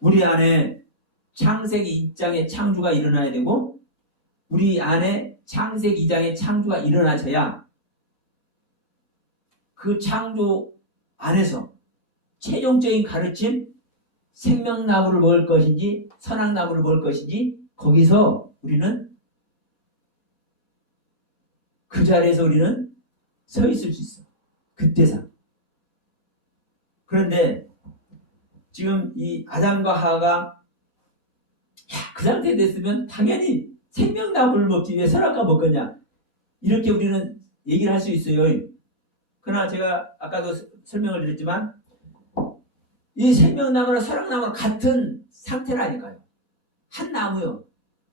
우리 안에 창세기 2장의 창조가 일어나야 되고 우리 안에 창세기 2장의 창조가 일어나져야 그 창조 안에서 최종적인 가르침 생명나무를 먹을 것인지 선악나무를 먹을 것인지 거기서 우리는 그 자리에서 우리는 서 있을 수 있어. 그때상. 그런데 지금 이 아담과 하와가 그 상태에 됐으면 당연히 생명나무를 먹지 왜 선악과 먹겠냐 이렇게 우리는 얘기를 할 수 있어요. 그러나 제가 아까도 설명을 드렸지만 이 생명나무랑 선악나무는 같은 상태라니까요. 한 나무요.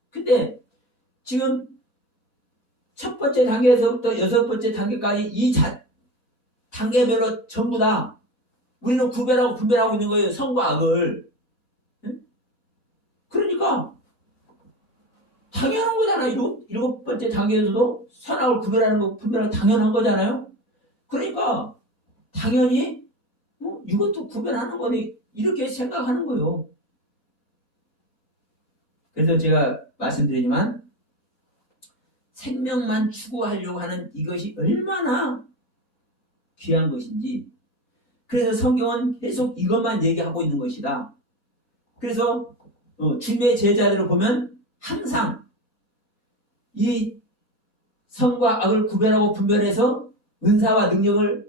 근데 지금 첫 번째 단계에서부터 6번째 단계까지 이 단계별로 전부 다 우리는 구별하고 분별하고 있는 거예요. 선과 악을. 그러니까 당연한 거잖아요. 7번째 단계에서도 선악을 구별하는 거 분별하는 거 당연한 거잖아요. 그러니까 당연히 이것도 구별하는 거니 이렇게 생각하는 거예요. 그래서 제가 말씀드리지만 생명만 추구하려고 하는 이것이 얼마나 귀한 것인지 그래서 성경은 계속 이것만 얘기하고 있는 것이다. 그래서 주님의 제자들을 보면 항상 이 선과 악을 구별하고 분별해서 은사와 능력을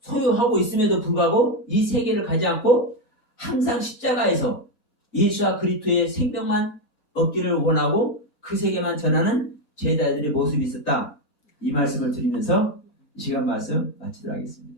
소유하고 있음에도 불구하고 이 세계를 가지 않고 항상 십자가에서 예수와 그리스도의 생명만 얻기를 원하고 그 세계만 전하는 제자들의 모습이 있었다. 이 말씀을 드리면서 이 시간 말씀 마치도록 하겠습니다.